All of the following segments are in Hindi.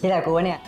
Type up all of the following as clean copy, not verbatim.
ที่แหละกูวะเนี่ย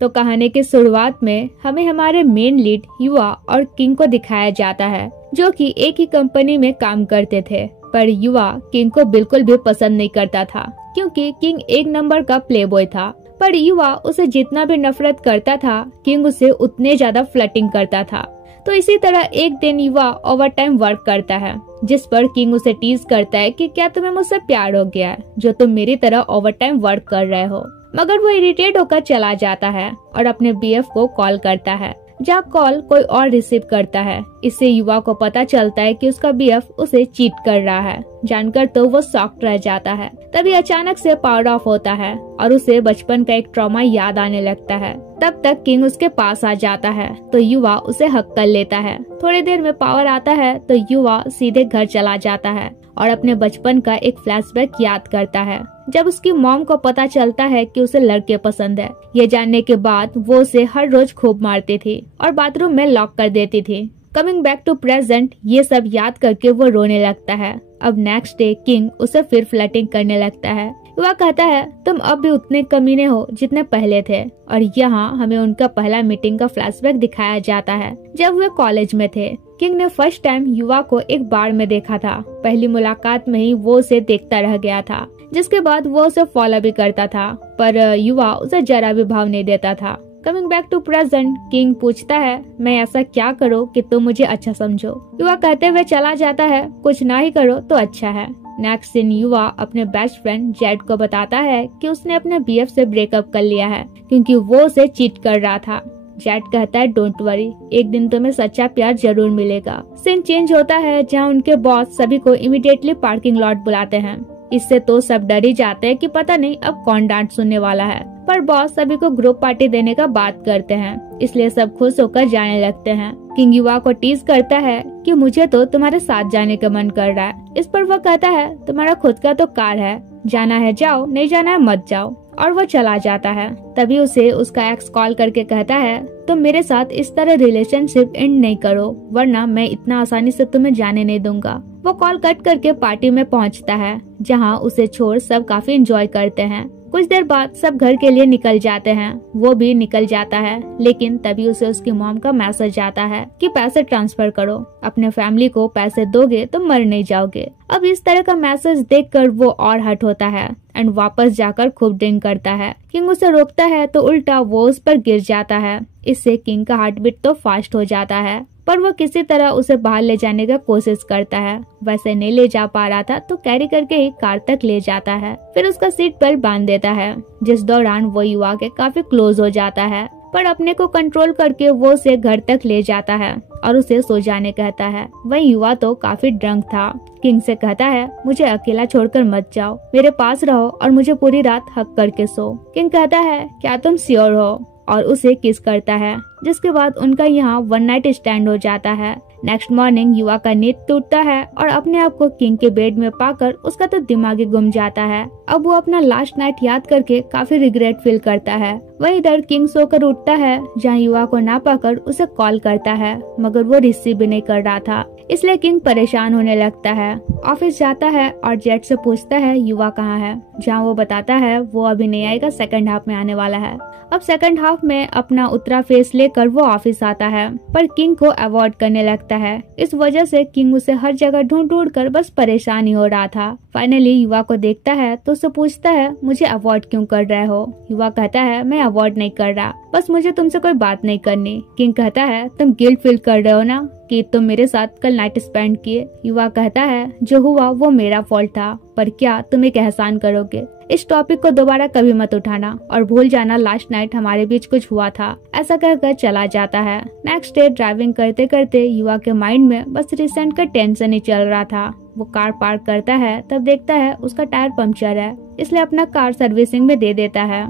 तो कहानी की शुरुआत में हमें हमारे मेन लीड युवा और किंग को दिखाया जाता है, जो कि एक ही कंपनी में काम करते थे। पर युवा किंग को बिल्कुल भी पसंद नहीं करता था, क्योंकि किंग एक नंबर का प्लेबॉय था। पर युवा उसे जितना भी नफरत करता था, किंग उसे उतने ज्यादा फ्लर्टिंग करता था। तो इसी तरह एक दिन युवा ओवर टाइम वर्क करता है, जिस पर किंग उसे टीज करता है कि क्या तुम्हें मुझसे प्यार हो गया है, जो तुम मेरी तरह ओवर टाइम वर्क कर रहे हो। मगर वो इरिटेट होकर चला जाता है और अपने बीएफ को कॉल करता है, जहाँ कॉल कोई और रिसीव करता है। इससे युवा को पता चलता है कि उसका बीएफ उसे चीट कर रहा है। जानकर तो वो शॉक्ड रह जाता है। तभी अचानक से पावर ऑफ होता है और उसे बचपन का एक ट्रॉमा याद आने लगता है। तब तक किंग उसके पास आ जाता है, तो युवा उसे हक कर लेता है। थोड़ी देर में पावर आता है तो युवा सीधे घर चला जाता है और अपने बचपन का एक फ्लैशबैक याद करता है, जब उसकी मॉम को पता चलता है कि उसे लड़के पसंद है। ये जानने के बाद वो उसे हर रोज खूब मारती थी और बाथरूम में लॉक कर देती थी। कमिंग बैक टू प्रेजेंट, ये सब याद करके वो रोने लगता है। अब नेक्स्ट डे किंग उसे फिर फ्लर्टिंग करने लगता है। वह कहता है तुम अब भी उतने कमीने हो जितने पहले थे। और यहाँ हमें उनका पहला मीटिंग का फ्लैशबैक दिखाया जाता है, जब वे कॉलेज में थे। किंग ने फर्स्ट टाइम युवा को एक बार में देखा था। पहली मुलाकात में ही वो उसे देखता रह गया था, जिसके बाद वो उसे फॉलो भी करता था, पर युवा उसे जरा भी भाव नहीं देता था। Coming back to present, king पूछता है मैं ऐसा क्या करूँ कि तुम मुझे अच्छा समझो। युवा कहते हुए चला जाता है कुछ ना ही करो तो अच्छा है। नेक्स्ट दिन युवा अपने बेस्ट फ्रेंड जेड को बताता है कि उसने अपने बीएफ से ब्रेकअप कर लिया है, क्योंकि वो उसे चीट कर रहा था। जेड कहता है डोंट वरी, एक दिन तुम्हें सच्चा प्यार जरूर मिलेगा। सीन चेंज होता है, जहाँ उनके बॉस सभी को इमीडिएटली पार्किंग लॉट बुलाते हैं। इससे तो सब डर ही जाते हैं कि पता नहीं अब कौन डांट सुनने वाला है। पर बॉस सभी को ग्रुप पार्टी देने का बात करते हैं, इसलिए सब खुश होकर जाने लगते हैं। किंग युवा को टीज करता है कि मुझे तो तुम्हारे साथ जाने का मन कर रहा है। इस पर वह कहता है तुम्हारा खुद का तो कार है, जाना है जाओ, नहीं जाना है मत जाओ। और वो चला जाता है। तभी उसे उसका एक्स कॉल करके कहता है तुम मेरे साथ इस तरह रिलेशनशिप एंड नहीं करो, वरना मैं इतना आसानी से तुम्हें जाने नहीं दूंगा। वो कॉल कट करके पार्टी में पहुंचता है, जहां उसे छोड़ सब काफी एंजॉय करते हैं। कुछ देर बाद सब घर के लिए निकल जाते हैं। वो भी निकल जाता है, लेकिन तभी उसे उसकी मॉम का मैसेज आता है कि पैसे ट्रांसफर करो, अपने फैमिली को पैसे दोगे तो मर नहीं जाओगे। अब इस तरह का मैसेज देखकर वो और हर्ट होता है एंड वापस जाकर खूब ड्रिंक करता है। किंग उसे रोकता है तो उल्टा वो उस पर गिर जाता है। इससे किंग का हार्ट बीट तो फास्ट हो जाता है, पर वो किसी तरह उसे बाहर ले जाने का कोशिश करता है। वैसे नहीं ले जा पा रहा था तो कैरी करके ही कार तक ले जाता है, फिर उसका सीट बेल्ट बांध देता है, जिस दौरान वो युवा के काफी क्लोज हो जाता है। पर अपने को कंट्रोल करके वो उसे घर तक ले जाता है और उसे सो जाने कहता है। वही युवा तो काफी ड्रंक था। किंग से कहता है मुझे अकेला छोड़कर मत जाओ, मेरे पास रहो और मुझे पूरी रात हक करके सो। किंग कहता है क्या तुम श्योर हो, और उसे किस करता है, जिसके बाद उनका यहाँ वन नाइट स्टैंड हो जाता है। नेक्स्ट मॉर्निंग युवा का नींद टूटता है और अपने आप को किंग के बेड में पाकर उसका तो दिमाग ही गुम जाता है। अब वो अपना लास्ट नाइट याद करके काफी रिग्रेट फील करता है। वहीं इधर किंग सोकर उठता है, जहाँ युवा को ना पाकर उसे कॉल करता है, मगर वो रिसीव भी नहीं कर रहा था। इसलिए किंग परेशान होने लगता है। ऑफिस जाता है और जेट से पूछता है युवा कहाँ है, जहाँ वो बताता है वो अभी नहीं आएगा, सेकंड हाफ में आने वाला है। अब सेकंड हाफ में अपना उतरा फेस लेकर वो ऑफिस आता है, पर किंग को अवॉइड करने लगता है। इस वजह से किंग उसे हर जगह ढूंढ ढूंढ कर बस परेशान ही हो रहा था। फाइनली युवा को देखता है तो उससे पूछता है मुझे अवॉइड क्यों कर रहे हो। युवा कहता है मैं अवॉइड नहीं कर रहा, बस मुझे तुमसे कोई बात नहीं करनी। किंग कहता है तुम गिल्ट फील कर रहे हो ना कि तुम मेरे साथ कल नाइट स्पेंड किए। युवा कहता है जो हुआ वो मेरा फॉल्ट था, पर क्या तुम एक एहसान करोगे, इस टॉपिक को दोबारा कभी मत उठाना और भूल जाना लास्ट नाइट हमारे बीच कुछ हुआ था। ऐसा कहकर चला जाता है। नेक्स्ट डे ड्राइविंग करते करते युवा के माइंड में बस रिसेंट का टेंशन ही चल रहा था। वो कार पार्क करता है तब देखता है उसका टायर पंक्चर है, इसलिए अपना कार सर्विसिंग में दे देता है।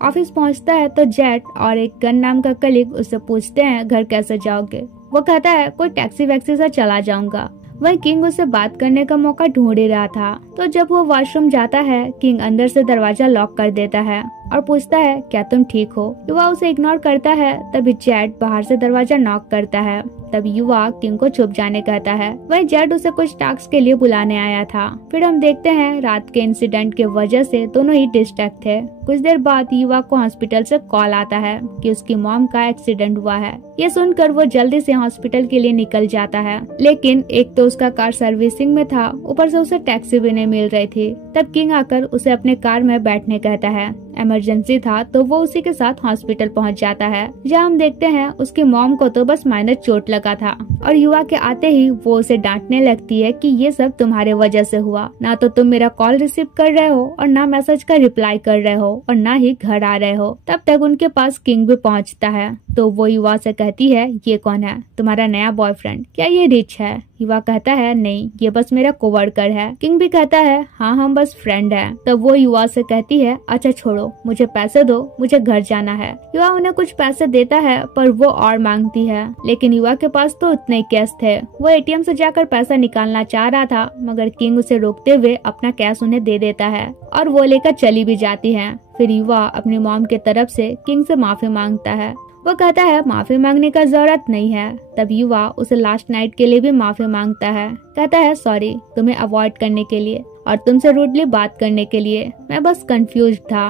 ऑफिस पहुंचता है तो जेट और एक गन नाम का कलीग उससे पूछते हैं घर कैसे जाओगे। वो कहता है कोई टैक्सी वैक्सी से चला जाऊंगा। वहीं किंग उससे बात करने का मौका ढूंढ ही रहा था, तो जब वो वॉशरूम जाता है किंग अंदर से दरवाजा लॉक कर देता है और पूछता है क्या तुम ठीक हो। युवा उसे इग्नोर करता है, तभी जेट बाहर से दरवाजा नॉक करता है। तब युवा किंग को छुप जाने कहता है। वहीं जेट उसे कुछ टास्क के लिए बुलाने आया था। फिर हम देखते हैं रात के इंसिडेंट के वजह से दोनों ही डिस्ट्रैक्ट थे। कुछ देर बाद युवा को हॉस्पिटल से कॉल आता है कि उसकी मॉम का एक्सीडेंट हुआ है। ये सुनकर वो जल्दी से हॉस्पिटल के लिए निकल जाता है, लेकिन एक तो उसका कार सर्विसिंग में था, ऊपर से उसे टैक्सी भी नहीं मिल रही थी। तब किंग आकर उसे अपने कार में बैठने कहता है। इमरजेंसी था तो वो उसी के साथ हॉस्पिटल पहुंच जाता है, जहां हम देखते हैं उसकी मॉम को तो बस माइनर चोट लगा था और युवा के आते ही वो उसे डांटने लगती है कि ये सब तुम्हारे वजह से हुआ, ना तो तुम मेरा कॉल रिसीव कर रहे हो और ना मैसेज का रिप्लाई कर रहे हो और ना ही घर आ रहे हो। तब तक उनके पास किंग भी पहुंचता है, तो वो युवा से कहती है ये कौन है, तुम्हारा नया बॉयफ्रेंड, क्या ये रिच है। युवा कहता है नहीं, ये बस मेरा कोवर्कर है। किंग भी कहता है हाँ हम बस फ्रेंड हैं। तब वो युवा से कहती है अच्छा छोड़ो, मुझे पैसे दो, मुझे घर जाना है। युवा उन्हें कुछ पैसे देता है पर वो और मांगती है, लेकिन युवा के पास तो उतने ही कैश थे। वो एटीएम से जाकर पैसा निकालना चाह रहा था, मगर किंग उसे रोकते हुए अपना कैश उन्हें दे देता है और वो लेकर चली भी जाती है। फिर युवा अपनी मॉम के तरफ से किंग से माफी मांगता है। वो कहता है माफी मांगने का जरूरत नहीं है। तब युवा उसे लास्ट नाइट के लिए भी माफी मांगता है। कहता है सॉरी तुम्हें अवॉइड करने के लिए और तुमसे रूडली बात करने के लिए, मैं बस कंफ्यूज था,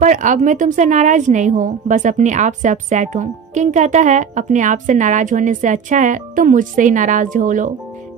पर अब मैं तुमसे नाराज नहीं हूँ, बस अपने आप से अपसेट हूँ। किंग कहता है अपने आप से नाराज होने से अच्छा है तो मुझसे ही नाराज हो लो।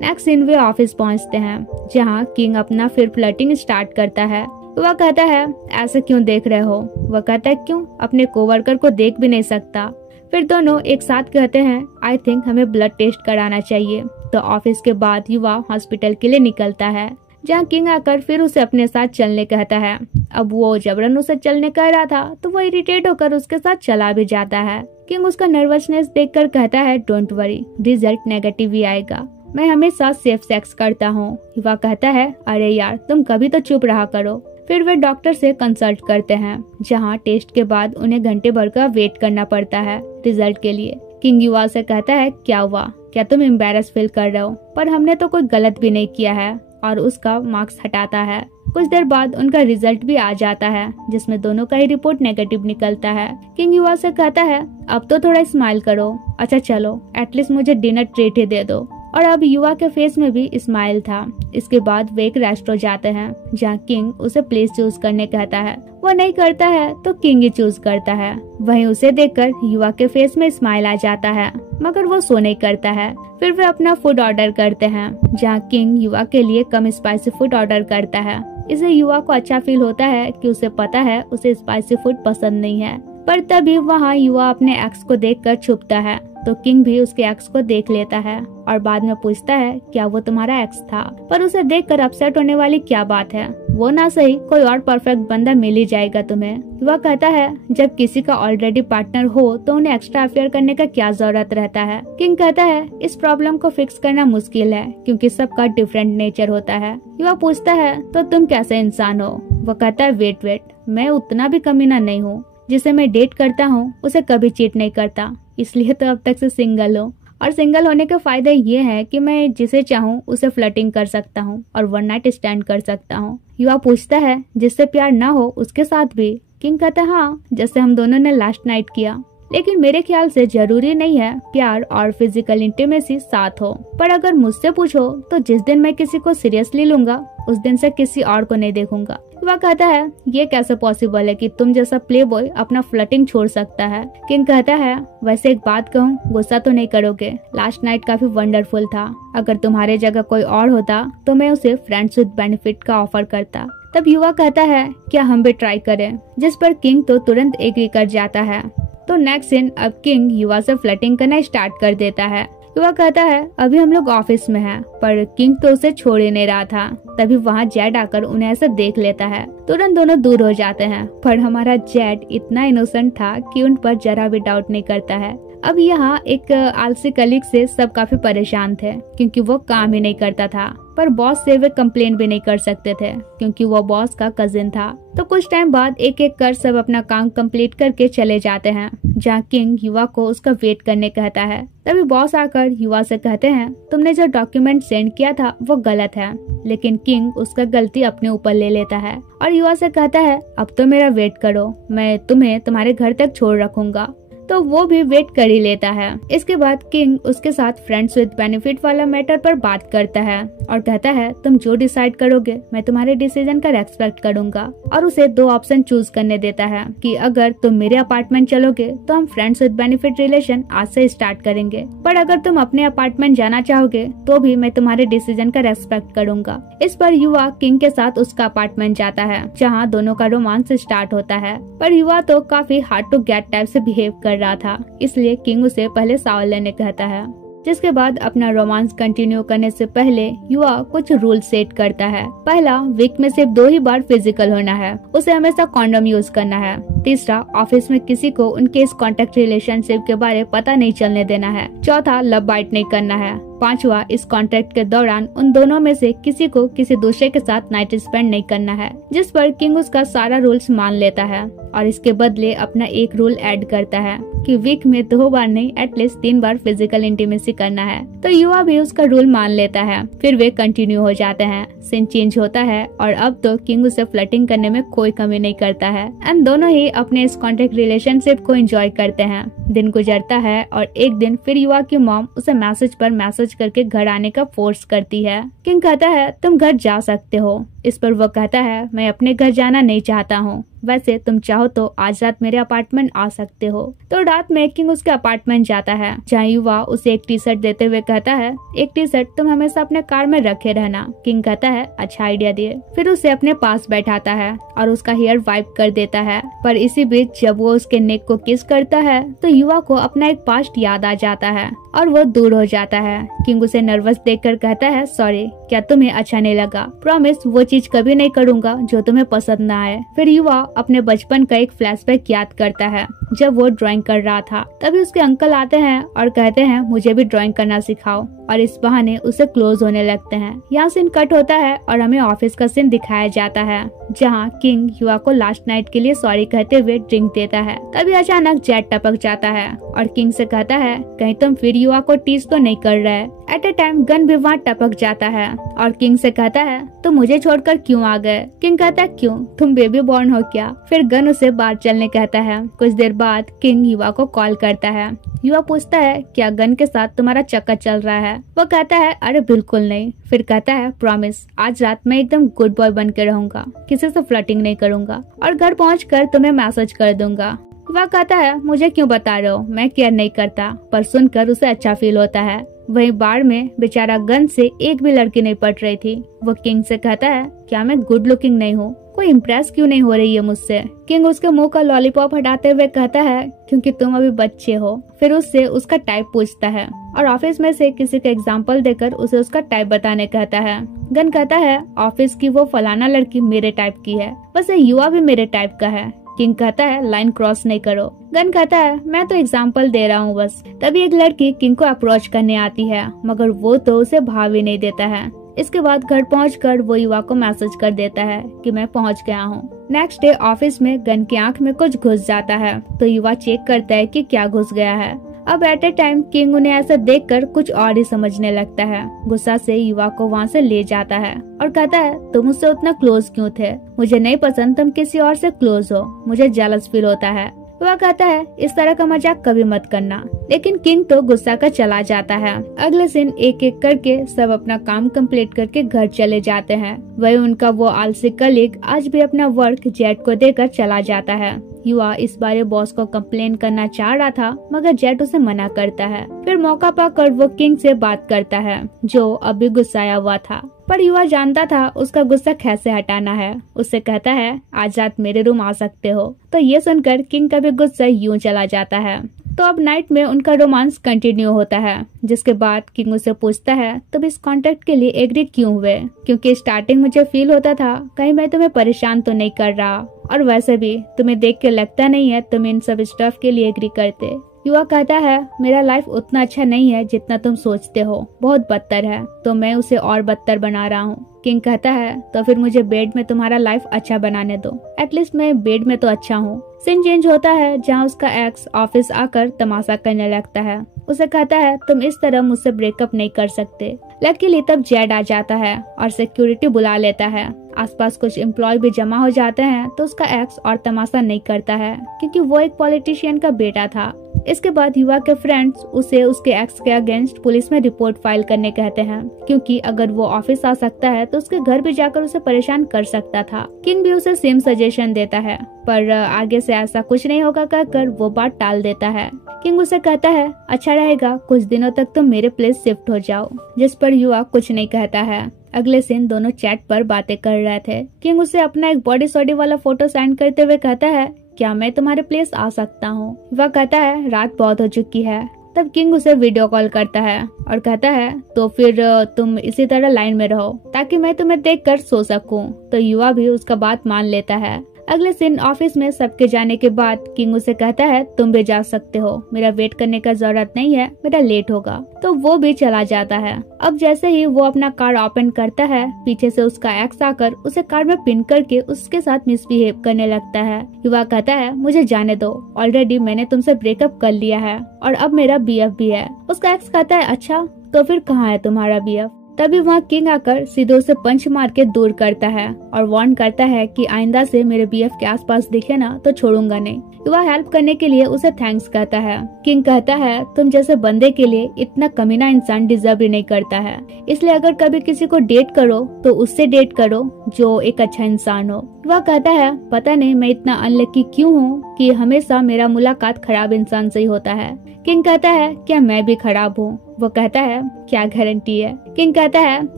नेक्स्ट सीन वे ऑफिस पहुँचते हैं, जहाँ किंग अपना फिर फ्लर्टिंग स्टार्ट करता है। वह कहता है ऐसे क्यों देख रहे हो। वह कहता है क्यों, अपने कोवर्कर को देख भी नहीं सकता। फिर दोनों एक साथ कहते हैं आई थिंक हमें ब्लड टेस्ट कराना चाहिए। तो ऑफिस के बाद युवा हॉस्पिटल के लिए निकलता है, जहाँ किंग आकर फिर उसे अपने साथ चलने कहता है। अब वो जबरन उसे चलने कह रहा था तो वो इरिटेट होकर उसके साथ चला भी जाता है। किंग उसका नर्वसनेस देखकर कहता है डोंट वरी, रिजल्ट नेगेटिव ही आएगा, मैं हमेशा सेफ सेक्स करता हूँ। युवा कहता है अरे यार तुम कभी तो चुप रहा करो। फिर वे डॉक्टर से कंसल्ट करते हैं, जहां टेस्ट के बाद उन्हें घंटे भर का वेट करना पड़ता है रिजल्ट के लिए। किंग युवा से कहता है क्या हुआ, क्या तुम एम्बैरस फील कर रहे हो, पर हमने तो कोई गलत भी नहीं किया है, और उसका मार्क्स हटाता है। कुछ देर बाद उनका रिजल्ट भी आ जाता है, जिसमें दोनों का ही रिपोर्ट नेगेटिव निकलता है। किंग युवा से कहता है अब तो थोड़ा स्माइल करो, अच्छा चलो एटलीस्ट मुझे डिनर ट्रीट ही दे दो। और अब युवा के फेस में भी स्माइल था। इसके बाद वे एक रेस्टोरेंट जाते हैं, जहाँ किंग उसे प्लेस चूज करने कहता है। वो नहीं करता है तो किंग ही चूज करता है। वहीं उसे देखकर युवा के फेस में स्माइल आ जाता है, मगर वो सो नहीं करता है। फिर वे अपना फूड ऑर्डर करते हैं, जहाँ किंग युवा के लिए कम स्पाइसी फूड ऑर्डर करता है। इससे युवा को अच्छा फील होता है कि उसे पता है उसे स्पाइसी फूड पसंद नहीं है। पर तभी वहाँ युवा अपने एक्स को देखकर छुपता है, तो किंग भी उसके एक्स को देख लेता है और बाद में पूछता है क्या वो तुम्हारा एक्स था। पर उसे देखकर अपसेट होने वाली क्या बात है, वो ना सही कोई और परफेक्ट बंदा मिल ही जाएगा तुम्हें। युवा कहता है जब किसी का ऑलरेडी पार्टनर हो तो उन्हें एक्स्ट्रा अफेयर करने का क्या जरूरत रहता है। किंग कहता है इस प्रॉब्लम को फिक्स करना मुश्किल है, क्योंकि सबका डिफरेंट नेचर होता है। युवा पूछता है तो तुम कैसे इंसान हो। वो कहता है वेट मैं उतना भी कमीना नहीं हूँ, जिसे मैं डेट करता हूँ उसे कभी चीट नहीं करता, इसलिए तो अब तक से सिंगल हूँ। और सिंगल होने के फायदे ये है कि मैं जिसे चाहूँ उसे फ्लर्टिंग कर सकता हूँ और वन नाइट स्टैंड कर सकता हूँ। युवा पूछता है जिससे प्यार ना हो उसके साथ भी। किंग कहता है हाँ, जैसे हम दोनों ने लास्ट नाइट किया, लेकिन मेरे ख्याल से जरूरी नहीं है प्यार और फिजिकल इंटीमेसी साथ हो। पर अगर मुझसे पूछो तो जिस दिन मैं किसी को सीरियसली लूंगा उस दिन से किसी और को नहीं देखूंगा। युवा कहता है ये कैसे पॉसिबल है कि तुम जैसा प्ले बॉय अपना फ्लर्टिंग छोड़ सकता है। किंग कहता है वैसे एक बात कहूँ, गुस्सा तो नहीं करोगे, लास्ट नाइट काफी वंडरफुल था। अगर तुम्हारे जगह कोई और होता तो मैं उसे फ्रेंड्स विद बेनिफिट का ऑफर करता। तब युवा कहता है क्या हम भी ट्राई करें, जिस पर किंग तो तुरंत एग्री कर जाता है। तो नेक्स्ट सीन अब किंग युवा से फ्लर्टिंग करना स्टार्ट कर देता है। युवा कहता है अभी हम लोग ऑफिस में हैं, पर किंग तो उसे छोड़ ही नहीं रहा था। तभी वहाँ जेड आकर उन्हें ऐसे देख लेता है, तुरंत दोनों दूर हो जाते हैं। पर हमारा जेड इतना इनोसेंट था कि उन पर जरा भी डाउट नहीं करता है। अब यहाँ एक आलसी कलीग से सब काफी परेशान थे क्योंकि वो काम ही नहीं करता था, पर बॉस से वे कंप्लेन भी नहीं कर सकते थे क्योंकि वो बॉस का कजिन था। तो कुछ टाइम बाद एक एक कर सब अपना काम कंप्लीट करके चले जाते हैं, जहाँ किंग युवा को उसका वेट करने कहता है। तभी बॉस आकर युवा से कहते हैं, तुमने जो डॉक्यूमेंट सेंड किया था वो गलत है। लेकिन किंग उसका गलती अपने ऊपर ले लेता है और युवा से कहता है, अब तो मेरा वेट करो, मैं तुम्हें तुम्हारे घर तक छोड़ रखूंगा। तो वो भी वेट कर ही लेता है। इसके बाद किंग उसके साथ फ्रेंड्स विद बेनिफिट वाला मैटर पर बात करता है और कहता है, तुम जो डिसाइड करोगे मैं तुम्हारे डिसीजन का रेस्पेक्ट करूंगा, और उसे 2 ऑप्शन चूज करने देता है कि अगर तुम मेरे अपार्टमेंट चलोगे तो हम फ्रेंड्स विद बेनिफिट रिलेशन आज से स्टार्ट करेंगे, पर अगर तुम अपने अपार्टमेंट जाना चाहोगे तो भी मैं तुम्हारे डिसीजन का रेस्पेक्ट करूंगा। इस पर युवा किंग के साथ उसका अपार्टमेंट जाता है, जहाँ दोनों का रोमांस स्टार्ट होता है। पर युवा तो काफी हार्ड टू गेट टाइप से बिहेव कर रहा था, इसलिए किंग उसे पहले शावर लेने कहता है। जिसके बाद अपना रोमांस कंटिन्यू करने से पहले युवा कुछ रूल सेट करता है। पहला, वीक में सिर्फ 2 ही बार फिजिकल होना है, उसे हमेशा कॉन्डोम यूज करना है। तीसरा, ऑफिस में किसी को उनके इस कॉन्टेक्ट रिलेशनशिप के बारे पता नहीं चलने देना है। चौथा, लव बाइट नहीं करना है। पांचवा, इस कॉन्ट्रैक्ट के दौरान उन दोनों में से किसी को किसी दूसरे के साथ नाइट स्पेंड नहीं करना है। जिस पर किंग उसका सारा रूल्स मान लेता है और इसके बदले अपना एक रूल ऐड करता है कि वीक में 2 बार नहीं एटलीस्ट 3 बार फिजिकल इंटीमेसी करना है। तो युवा भी उसका रूल मान लेता है। फिर वे कंटिन्यू हो जाते हैं। सीन चेंज होता है और अब तो किंग उसे फ्लर्टिंग करने में कोई कमी नहीं करता है एंड दोनों ही अपने इस कॉन्ट्रैक्ट रिलेशनशिप को एंजॉय करते हैं। दिन गुजरता है और एक दिन फिर युवा की मॉम उसे मैसेज पर मैसेज करके घर आने का फोर्स करती है। किंग कहता है, तुम घर जा सकते हो। इस पर वो कहता है, मैं अपने घर जाना नहीं चाहता हूँ, वैसे तुम चाहो तो आज रात मेरे अपार्टमेंट आ सकते हो। तो रात में किंग उसके अपार्टमेंट जाता है, जहाँ युवा उसे एक टी शर्ट देते हुए कहता है, एक टी शर्ट तुम हमेशा अपने कार में रखे रहना। किंग कहता है, अच्छा आइडिया दिए। फिर उसे अपने पास बैठाता है और उसका हेयर वाइप कर देता है। पर इसी बीच जब वो उसके नेक को किस करता है तो युवा को अपना एक पास्ट याद आ जाता है और वो दूर हो जाता है। किंग उसे नर्वस देखकर कहता है, सॉरी, क्या तुम्हें अच्छा नहीं लगा? प्रॉमिस वो चीज कभी नहीं करूंगा जो तुम्हें पसंद ना आए। फिर युवा अपने बचपन का एक फ्लैशबैक याद करता है जब वो ड्राइंग कर रहा था। तभी उसके अंकल आते हैं और कहते हैं, मुझे भी ड्राइंग करना सिखाओ, और इस बहाने उसे क्लोज होने लगते हैं। यहाँ सीन कट होता है और हमें ऑफिस का सीन दिखाया जाता है, जहाँ किंग युवा को लास्ट नाइट के लिए सॉरी कहते हुए ड्रिंक देता है। तभी अचानक जेट टपक जाता है और किंग से कहता है, कहीं तुम फिर युवा को टीज तो नहीं कर रहे? एट ए टाइम गन भी वहाँ टपक जाता है और किंग से कहता है, तुम मुझे छोड़कर क्यों आ गए? किंग कहता है, क्यों, तुम बेबी बॉर्न हो क्या? फिर गन उसे बाहर चलने कहता है। कुछ देर बाद किंग युवा को कॉल करता है। युवा पूछता है, क्या गन के साथ तुम्हारा चक्कर चल रहा है? वो कहता है, अरे बिल्कुल नहीं। फिर कहता है, प्रॉमिस आज रात में एकदम गुड बॉय बन के रहूंगा, किसी से फ्लर्टिंग नहीं करूंगा और घर पहुंचकर तुम्हें मैसेज कर दूंगा। वह कहता है, मुझे क्यों बता रहे हो, मैं केयर नहीं करता। पर सुनकर उसे अच्छा फील होता है। वहीं बार में बेचारा गन से एक भी लड़की नहीं पट रही थी। वो किंग से कहता है, क्या मैं गुड लुकिंग नहीं हूँ? कोई इम्प्रेस क्यों नहीं हो रही है मुझसे? किंग उसके मुंह का लॉलीपॉप हटाते हुए कहता है, क्योंकि तुम अभी बच्चे हो। फिर उससे उसका टाइप पूछता है और ऑफिस में से किसी का एग्जाम्पल देकर उसे उसका टाइप बताने कहता है। गन कहता है, ऑफिस की वो फलाना लड़की मेरे टाइप की है, वैसे युवा भी मेरे टाइप का है। किंग कहता है, लाइन क्रॉस नहीं करो। गन कहता है, मैं तो एग्जाम्पल दे रहा हूँ बस। तभी एक लड़की किंग को अप्रोच करने आती है, मगर वो तो उसे भाव ही नहीं देता है। इसके बाद घर पहुंचकर वो युवा को मैसेज कर देता है कि मैं पहुंच गया हूँ। नेक्स्ट डे ऑफिस में गन की आंख में कुछ घुस जाता है, तो युवा चेक करता है कि क्या घुस गया है। अब एट ए टाइम किंग उन्हें ऐसा देखकर कुछ और ही समझने लगता है। गुस्सा से युवा को वहाँ से ले जाता है और कहता है, तुम मुझसे उतना क्लोज क्यों थे? मुझे नहीं पसंद तुम किसी और से क्लोज हो, मुझे जेलस फील होता है। वह कहता है, इस तरह का मजाक कभी मत करना। लेकिन किंग तो गुस्सा कर चला जाता है। अगले दिन एक एक करके सब अपना काम कंप्लीट करके घर चले जाते हैं। वही उनका वो आलसी कलीग आज भी अपना वर्क जेट को देकर चला जाता है। युवा इस बारे बॉस को कंप्लेन करना चाह रहा था, मगर जेट उसे मना करता है। फिर मौका पाकर वो किंग से बात करता है, जो अभी गुस्साया हुआ था। पर युवा जानता था उसका गुस्सा कैसे हटाना है। उससे कहता है, आज रात मेरे रूम आ सकते हो। तो ये सुनकर किंग का भी गुस्सा यूं चला जाता है। तो अब नाइट में उनका रोमांस कंटिन्यू होता है, जिसके बाद किंग उसे पूछता है, तुम इस कॉन्ट्रैक्ट के लिए एग्री क्यों हुए? क्योंकि स्टार्टिंग मुझे फील होता था कहीं मैं तुम्हें परेशान तो नहीं कर रहा, और वैसे भी तुम्हें देख के लगता नहीं है तुम इन सब स्टफ के लिए एग्री करते। युवा कहता है मेरा लाइफ उतना अच्छा नहीं है जितना तुम सोचते हो, बहुत बदतर है, तो मैं उसे और बदतर बना रहा हूँ। किंग कहता है तो फिर मुझे बेड में तुम्हारा लाइफ अच्छा बनाने दो, एटलीस्ट मैं बेड में तो अच्छा हूँ। सीन चेंज होता है जहाँ उसका एक्स ऑफिस आकर तमाशा करने लगता है। उसे कहता है तुम इस तरह मुझसे ब्रेकअप नहीं कर सकते। लकीली तब जेड आ जाता है और सिक्योरिटी बुला लेता है। आसपास कुछ एम्प्लॉय भी जमा हो जाते हैं तो उसका एक्स और तमाशा नहीं करता है क्योंकि वो एक पॉलिटिशियन का बेटा था। इसके बाद युवा के फ्रेंड्स उसे उसके एक्स के अगेंस्ट पुलिस में रिपोर्ट फाइल करने कहते हैं क्योंकि अगर वो ऑफिस आ सकता है तो उसके घर भी जाकर उसे परेशान कर सकता था। किंग भी उसे सेम सजेशन देता है पर आगे से ऐसा कुछ नहीं होगा कहकर वो बात टाल देता है। किंग उसे कहता है अच्छा रहेगा कुछ दिनों तक तुम मेरे प्लेस शिफ्ट हो जाओ, जिस पर युवा कुछ नहीं कहता है। अगले दिन दोनों चैट पर बातें कर रहे थे। किंग उसे अपना एक बॉडी सॉडी वाला फोटो सेंड करते हुए कहता है क्या मैं तुम्हारे प्लेस आ सकता हूँ। वह कहता है रात बहुत हो चुकी है। तब किंग उसे वीडियो कॉल करता है और कहता है तो फिर तुम इसी तरह लाइन में रहो ताकि मैं तुम्हें देखकर सो सकूं। तो युवा भी उसका बात मान लेता है। अगले दिन ऑफिस में सबके जाने के बाद किंग उसे कहता है तुम भी जा सकते हो, मेरा वेट करने का जरूरत नहीं है, मेरा लेट होगा। तो वो भी चला जाता है। अब जैसे ही वो अपना कार ओपन करता है पीछे से उसका एक्स आकर उसे कार में पिन करके उसके साथ मिसबिहेव करने लगता है। युवा कहता है मुझे जाने दो, ऑलरेडी मैंने तुमसे ब्रेकअप कर लिया है और अब मेरा बीएफ भी है। उसका एक्स कहता है अच्छा तो फिर कहाँ है तुम्हारा बीएफ। तभी वहाँ किंग आकर सीधे उसे पंच मार के दूर करता है और वार्न करता है कि आइंदा से मेरे बीएफ के आसपास दिखे ना तो छोड़ूंगा नहीं। युवा हेल्प करने के लिए उसे थैंक्स कहता है। किंग कहता है तुम जैसे बंदे के लिए इतना कमीना इंसान डिजर्व ही नहीं करता है, इसलिए अगर कभी किसी को डेट करो तो उससे डेट करो जो एक अच्छा इंसान हो। युवा कहता है पता नहीं मैं इतना अनलकी क्यों हूँ कि हमेशा मेरा मुलाकात खराब इंसान से ही होता है। किंग कहता है क्या मैं भी खराब हूँ। वो कहता है क्या गारंटी है। किंग कहता है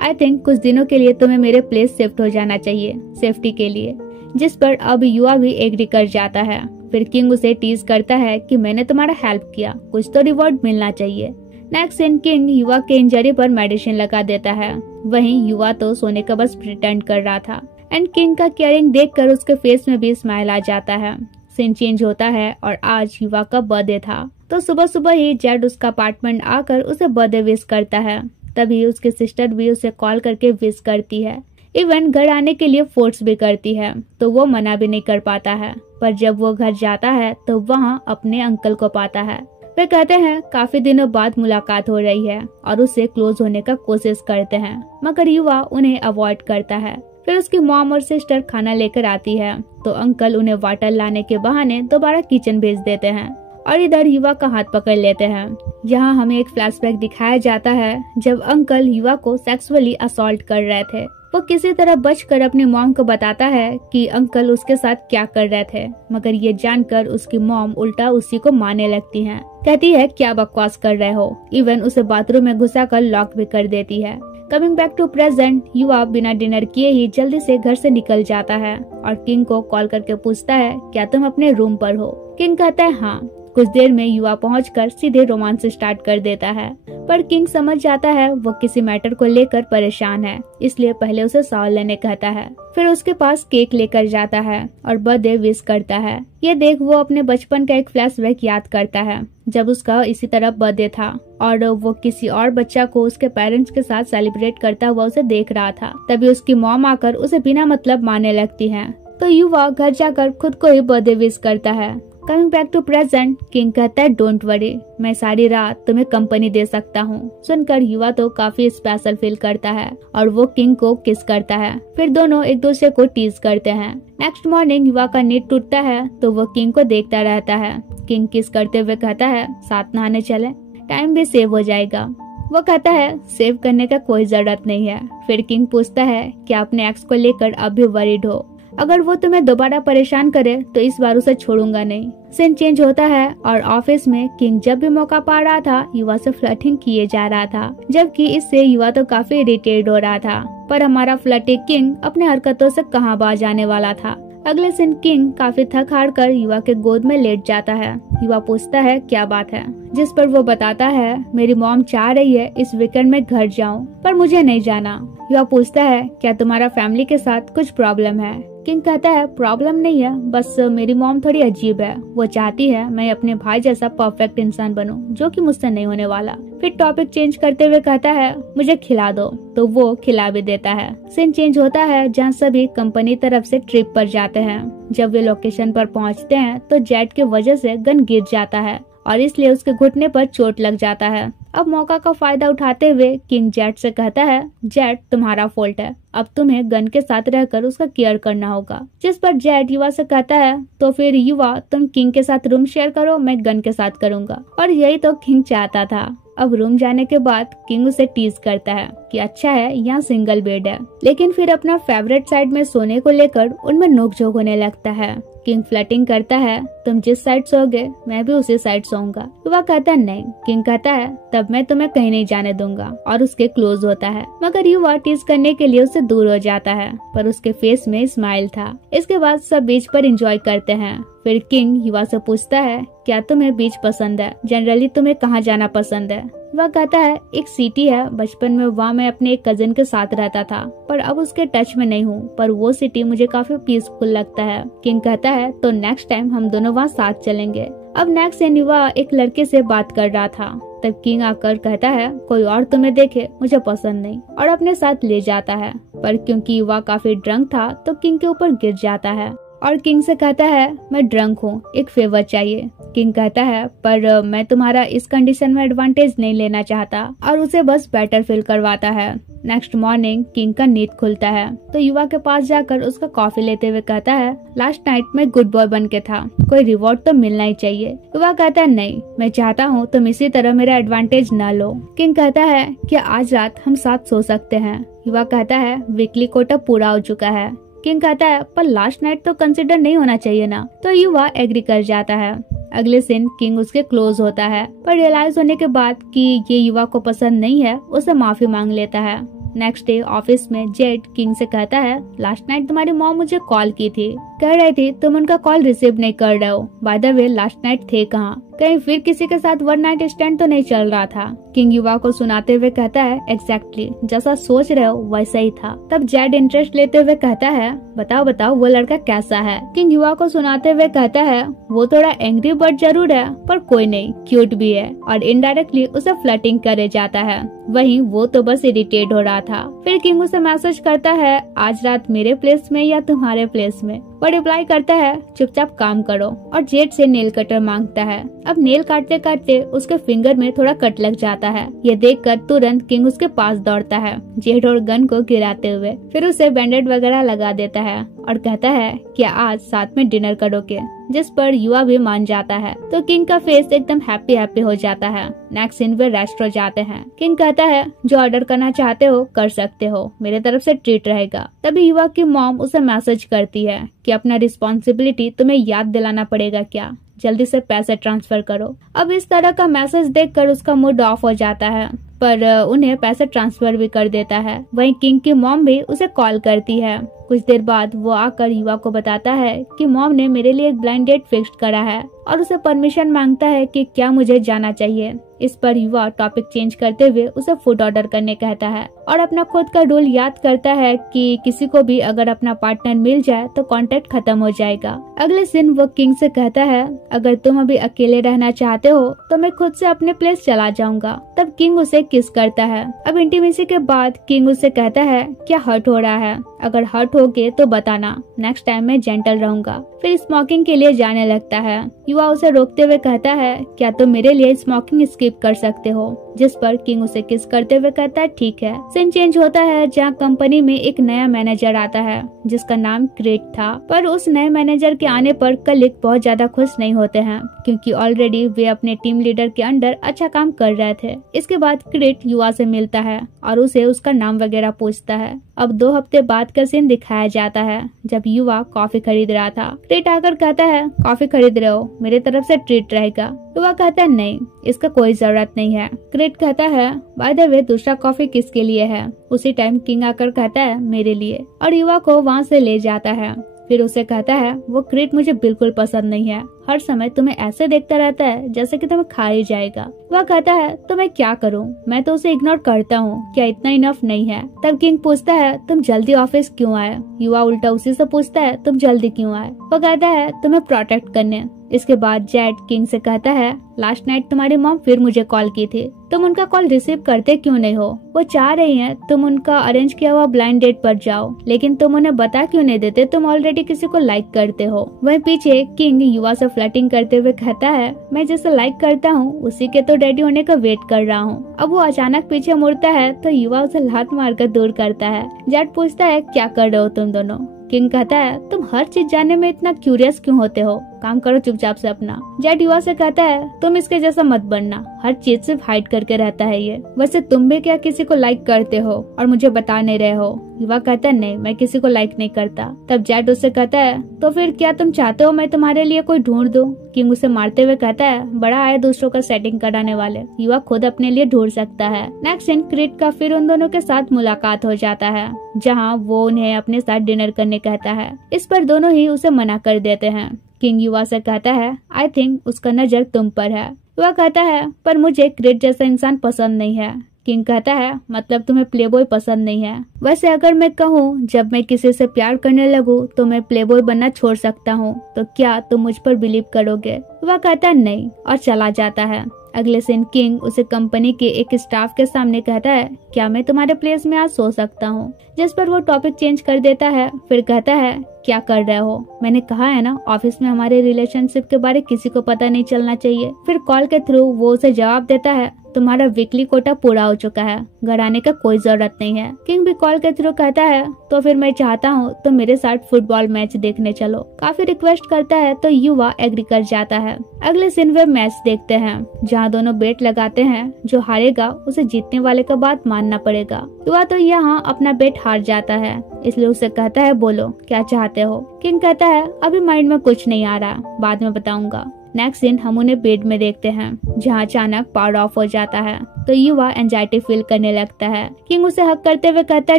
आई थिंक कुछ दिनों के लिए तुम्हें मेरे प्लेस शिफ्ट हो जाना चाहिए सेफ्टी के लिए, जिस पर अब युवा भी एग्री कर जाता है। फिर किंग उसे टीज करता है कि मैंने तुम्हारा हेल्प किया, कुछ तो रिवॉर्ड मिलना चाहिए। नेक्स्ट सीन किंग युवा के इंजरी पर मेडिसिन लगा देता है। वहीं युवा तो सोने का बस प्रिटेंड कर रहा था एंड किंग का केयरिंग देखकर उसके फेस में भी स्माइल आ जाता है। सीन चेंज होता है और आज युवा का बर्थडे था तो सुबह सुबह ही जेड उसका अपार्टमेंट आकर उसे बर्थडे विश करता है। तभी उसकी सिस्टर भी उसे कॉल करके विश करती है, इवन घर आने के लिए फोर्स भी करती है तो वो मना भी नहीं कर पाता है। पर जब वो घर जाता है तो वहाँ अपने अंकल को पाता है। वे कहते हैं काफी दिनों बाद मुलाकात हो रही है और उससे क्लोज होने का कोशिश करते हैं, मगर युवा उन्हें अवॉइड करता है। फिर उसकी मॉम और सिस्टर खाना लेकर आती है तो अंकल उन्हें वाटर लाने के बहाने दोबारा किचन भेज देते हैं और इधर युवा का हाथ पकड़ लेते हैं। यहाँ हमें एक फ्लैशबैक दिखाया जाता है जब अंकल युवा को सेक्सुअली असॉल्ट कर रहे थे। वो किसी तरह बचकर अपनी मॉम को बताता है कि अंकल उसके साथ क्या कर रहे थे, मगर ये जानकर उसकी मॉम उल्टा उसी को मारने लगती है। कहती है क्या बकवास कर रहे हो, इवन उसे बाथरूम में घुसाकर लॉक भी कर देती है। कमिंग बैक टू प्रेजेंट, युवा बिना डिनर किए ही जल्दी से घर से निकल जाता है और किंग को कॉल करके पूछता है क्या तुम अपने रूम पर हो। किंग कहता है हाँ। कुछ देर में युवा पहुंचकर सीधे रोमांस स्टार्ट कर देता है, पर किंग समझ जाता है वो किसी मैटर को लेकर परेशान है, इसलिए पहले उसे शॉवर लेने कहता है। फिर उसके पास केक लेकर जाता है और बर्थडे विश करता है। ये देख वो अपने बचपन का एक फ्लैशबैक याद करता है जब उसका इसी तरह बर्थडे था और वो किसी और बच्चा को उसके पेरेंट्स के साथ सेलिब्रेट करता हुआ उसे देख रहा था। तभी उसकी मॉम आकर उसे बिना मतलब मारने लगती है तो युवा घर जाकर खुद को ही बर्थडे विश करता है। Coming back to present, king कहता है डोंट वरी, मैं सारी रात तुम्हें कंपनी दे सकता हूँ। सुनकर युवा तो काफी स्पेशल फील करता है और वो किंग को किस करता है। फिर दोनों एक दूसरे को टीज करते हैं। नेक्स्ट मॉर्निंग युवा का नींद टूटता है तो वो किंग को देखता रहता है। किंग किस करते हुए कहता है साथ नहाने चले, टाइम भी सेव हो जाएगा। वो कहता है सेव करने का कोई जरूरत नहीं है। फिर किंग पूछता है क्या अपने एक्स को लेकर अब भी वरीड हो, अगर वो तुम्हें दोबारा परेशान करे तो इस बार उसे छोड़ूंगा नहीं। सीन चेंज होता है और ऑफिस में किंग जब भी मौका पा रहा था युवा से फ्लर्टिंग किए जा रहा था, जबकि इससे युवा तो काफी इरिटेट हो रहा था। पर हमारा फ्लर्टी किंग अपने हरकतों से कहां बाज जाने वाला था। अगले दिन किंग काफी थक हार कर युवा के गोद में लेट जाता है। युवा पूछता है क्या बात है, जिस पर वो बताता है मेरी मॉम चाह रही है इस वीकेंड में घर जाऊं पर मुझे नहीं जाना। युवा पूछता है क्या तुम्हारा फैमिली के साथ कुछ प्रॉब्लम है। किंग कहता है प्रॉब्लम नहीं है, बस मेरी मॉम थोड़ी अजीब है, वो चाहती है मैं अपने भाई जैसा परफेक्ट इंसान बनूं, जो कि मुझसे नहीं होने वाला। फिर टॉपिक चेंज करते हुए कहता है मुझे खिला दो, तो वो खिला भी देता है। सीन चेंज होता है जहाँ सभी कंपनी तरफ से ट्रिप पर जाते हैं। जब वे लोकेशन पर पहुँचते हैं तो जेट की वजह से गन गिर जाता है और इसलिए उसके घुटने पर चोट लग जाता है। अब मौका का फायदा उठाते हुए किंग जेट से कहता है जेट तुम्हारा फॉल्ट है, अब तुम्हें गन के साथ रहकर उसका केयर करना होगा। जिस पर जेट युवा से कहता है तो फिर युवा तुम किंग के साथ रूम शेयर करो, मैं गन के साथ करूंगा। और यही तो किंग चाहता था। अब रूम जाने के बाद किंग उसे टीज करता है कि अच्छा है यहाँ सिंगल बेड है, लेकिन फिर अपना फेवरेट साइड में सोने को लेकर उनमें नोकझोंक होने लगता है। किंग फ्लर्टिंग करता है तुम जिस साइड सोओगे मैं भी उसी साइड सोऊंगा। युवा कहता है नहीं। किंग कहता है तब मैं तुम्हें कहीं नहीं जाने दूंगा और उसके क्लोज होता है, मगर युवा टीज करने के लिए उससे दूर हो जाता है, पर उसके फेस में स्माइल था। इसके बाद सब बीच पर एंजॉय करते हैं। फिर किंग युवा से पूछता है क्या तुम्हें बीच पसंद है, जनरली तुम्हें कहाँ जाना पसंद है। वह कहता है एक सिटी है, बचपन में वहाँ मैं अपने एक कजिन के साथ रहता था, पर अब उसके टच में नहीं हूँ, पर वो सिटी मुझे काफी पीसफुल लगता है। किंग कहता है तो नेक्स्ट टाइम हम दोनों वहाँ साथ चलेंगे। अब नेक्स्ट सीन युवा एक लड़के से बात कर रहा था, तब किंग आकर कहता है कोई और तुम्हें देखे मुझे पसंद नहीं, और अपने साथ ले जाता है। पर क्योंकि युवा काफी ड्रंक था तो किंग के ऊपर गिर जाता है और किंग से कहता है मैं ड्रंक हूँ, एक फेवर चाहिए। किंग कहता है पर मैं तुम्हारा इस कंडीशन में एडवांटेज नहीं लेना चाहता, और उसे बस बेटर फील करवाता है। नेक्स्ट मॉर्निंग किंग का नींद खुलता है तो युवा के पास जाकर उसका कॉफी लेते हुए कहता है लास्ट नाइट में गुड बॉय बन के था, कोई रिवॉर्ड तो मिलना ही चाहिए। युवा कहता है नहीं, मैं चाहता हूँ तुम इसी तरह मेरा एडवांटेज न लो। किंग कहता है कि आज रात हम साथ सो सकते हैं। युवा कहता है वीकली कोटा पूरा हो चुका है। किंग कहता है पर लास्ट नाइट तो कंसिडर नहीं होना चाहिए ना, तो युवा एग्री कर जाता है। अगले दिन किंग उसके क्लोज होता है, पर रियलाइज होने के बाद कि ये युवा को पसंद नहीं है उसे माफी मांग लेता है। नेक्स्ट डे ऑफिस में जेट किंग से कहता है लास्ट नाइट तुम्हारी मॉम मुझे कॉल की थी, कह रही थी तुम उनका कॉल रिसीव नहीं कर रहे हो। By the way last night थे कहाँ, कहीं फिर किसी के साथ वन नाइट स्टैंड तो नहीं चल रहा था। किंग युवा को सुनाते हुए कहता है एग्जैक्टली जैसा सोच रहे हो वैसा ही था। तब जेट इंटरेस्ट लेते हुए कहता है बताओ बताओ वो लड़का कैसा है। किंग युवा को सुनाते हुए कहता है वो थोड़ा एंग्री बर्ड जरूर है, पर कोई नहीं क्यूट भी है, और इनडायरेक्टली उसे फ्लर्टिंग करे जाता है। वहीं वो तो बस इरिटेट हो रहा था। फिर किंग उसे मैसेज करता है आज रात मेरे प्लेस में या तुम्हारे प्लेस में। वो रिप्लाई करता है चुपचाप काम करो, और जेट से नेल कटर मांगता है। अब नेल काटते काटते उसके फिंगर में थोड़ा कट लग जाता है। ये देखकर तुरंत किंग उसके पास दौड़ता है जेट और गन को गिराते हुए, फिर उसे बैंडेड वगैरह लगा देता है और कहता है कि आज साथ में डिनर करोगे, जिस पर युवा भी मान जाता है। तो किंग का फेस एकदम हैप्पी हो जाता है। नेक्स्ट सीन वे रेस्टोरेंट जाते हैं। किंग कहता है जो ऑर्डर करना चाहते हो कर सकते हो, मेरे तरफ से ट्रीट रहेगा। तभी युवा की मॉम उसे मैसेज करती है कि अपना रिस्पॉन्सिबिलिटी तुम्हें याद दिलाना पड़ेगा क्या, जल्दी से पैसे ट्रांसफर करो। अब इस तरह का मैसेज देखकर उसका मूड ऑफ हो जाता है, पर उन्हें पैसे ट्रांसफर भी कर देता है। वहीं किंग की मॉम भी उसे कॉल करती है। कुछ देर बाद वो आकर युवा को बताता है कि मॉम ने मेरे लिए एक ब्लाइंड डेट फिक्स करा है, और उसे परमिशन मांगता है कि क्या मुझे जाना चाहिए। इस पर युवा टॉपिक चेंज करते हुए उसे फूड ऑर्डर करने कहता है, और अपना खुद का रूल याद करता है कि किसी को भी अगर अपना पार्टनर मिल जाए तो कांटेक्ट खत्म हो जाएगा। अगले दिन वो किंग से कहता है अगर तुम अभी अकेले रहना चाहते हो तो मैं खुद से अपने प्लेस चला जाऊंगा। तब किंग उसे किस करता है। अब इंटीमेसी के बाद किंग उससे कहता है क्या हर्ट हो रहा है, अगर हर्ट होगे तो बताना, नेक्स्ट टाइम मैं जेंटल रहूंगा। फिर स्मोकिंग के लिए जाने लगता है। युवा उसे रोकते हुए कहता है क्या तुम मेरे लिए स्मोकिंग स्किप कर सकते हो, जिस पर किंग उसे किस करते हुए कहता है ठीक है। सीन चेंज होता है जहाँ कंपनी में एक नया मैनेजर आता है जिसका नाम क्रेट था, पर उस नए मैनेजर के आने पर कलीग बहुत ज्यादा खुश नहीं होते हैं क्योंकि ऑलरेडी वे अपने टीम लीडर के अंडर अच्छा काम कर रहे थे। इसके बाद क्रेट युवा से मिलता है और उसे उसका नाम वगैरह पूछता है। अब 2 हफ्ते बाद का सीन दिखाया जाता है जब युवा कॉफी खरीद रहा था। क्रेट आकर कहता है कॉफी खरीद रहे हो, मेरे तरफ से ट्रीट रहेगा। युवा कहता है नहीं, इसका कोई जरूरत नहीं है। क्रेट कहता है बाय द वे दूसरा कॉफी किसके लिए है। उसी टाइम किंग आकर कहता है मेरे लिए, और युवा को वहाँ से ले जाता है। फिर उसे कहता है वो क्रिट मुझे बिल्कुल पसंद नहीं है, हर समय तुम्हें ऐसे देखता रहता है जैसे कि तुम्हें खा ही जाएगा। वह कहता है तो मैं क्या करूं, मैं तो उसे इग्नोर करता हूं, क्या इतना इनफ नहीं है। तब किंग पूछता है तुम जल्दी ऑफिस क्यों आए। युवा उल्टा उसी से पूछता है तुम जल्दी क्यों आए। वो कहता है तुम्हें प्रोटेक्ट करने। इसके बाद जेड किंग से कहता है लास्ट नाइट तुम्हारी मॉम फिर मुझे कॉल की थी, तुम उनका कॉल रिसीव करते क्यों नहीं हो। वो चाह रही हैं तुम उनका अरेंज किया हुआ ब्लाइंड डेट पर जाओ, लेकिन तुम उन्हें बता क्यों नहीं देते, तुम ऑलरेडी किसी को लाइक करते हो। वहीं पीछे किंग युवा से फ्लर्टिंग करते हुए कहता है मैं जिसे लाइक करता हूँ उसी के तो डैडी होने का वेट कर रहा हूँ। अब वो अचानक पीछे मुड़ता है तो युवा उसे लात मारकर दूर करता है। जेड पूछता है क्या कर रहे हो तुम दोनों। किंग कहता है तुम हर चीज जानने में इतना क्यूरियस क्यों होते हो, काम करो चुपचाप से अपना। जेड युवा से कहता है तुम इसके जैसा मत बनना, हर चीज सिर्फ हाइड करके रहता है ये। वैसे तुम भी क्या किसी को लाइक करते हो और मुझे बता नहीं रहे हो। युवा कहता है नहीं मैं किसी को लाइक नहीं करता। तब जेड उससे कहता है तो फिर क्या तुम चाहते हो मैं तुम्हारे लिए कोई ढूंढ दूं। किंग उसे मारते हुए कहता है बड़ा आया दूसरों का सेटिंग कराने वाले, युवा खुद अपने लिए ढूंढ सकता है। नेक्स्ट सीन क्रिट का फिर उन दोनों के साथ मुलाकात हो जाता है जहाँ वो उन्हें अपने साथ डिनर करने कहता है। इस पर दोनों ही उसे मना कर देते हैं। किंग युवा से कहता है आई थिंक उसका नजर तुम पर है। युवा कहता है पर मुझे क्रिट जैसा इंसान पसंद नहीं है। किंग कहता है मतलब तुम्हें प्लेबॉय पसंद नहीं है। वैसे अगर मैं कहूँ जब मैं किसी से प्यार करने लगूँ तो मैं प्लेबॉय बनना छोड़ सकता हूँ, तो क्या तुम मुझ पर बिलीव करोगे। वह कहता है नहीं और चला जाता है। अगले दिन किंग उसे कंपनी के एक स्टाफ के सामने कहता है क्या मैं तुम्हारे प्लेस में आज सो सकता हूँ, जिस पर वो टॉपिक चेंज कर देता है। फिर कहता है क्या कर रहे हो, मैंने कहा है ना ऑफिस में हमारे रिलेशनशिप के बारे किसी को पता नहीं चलना चाहिए। फिर कॉल के थ्रू वो उसे जवाब देता है तुम्हारा वीकली कोटा पूरा हो चुका है, घर आने का कोई जरूरत नहीं है। किंग भी कॉल के थ्रू कहता है तो फिर मैं चाहता हूँ तो मेरे साथ फुटबॉल मैच देखने चलो। काफी रिक्वेस्ट करता है तो युवा एग्री कर जाता है। अगले दिन वे मैच देखते हैं जहाँ दोनों बेट लगाते हैं, जो हारेगा उसे जीतने वाले का बात मानना पड़ेगा। युवा तो यहाँ अपना बेट हार जाता है, इसलिए उसे कहता है बोलो क्या चाहते हो। किंग कहता है अभी माइंड में कुछ नहीं आ रहा, बाद में बताऊंगा। नेक्स्ट दिन हम उन्हें बेड में देखते हैं जहाँ अचानक पावर ऑफ हो जाता है तो युवा एंजाइटी फील करने लगता है। किंग उसे हक करते हुए कहता है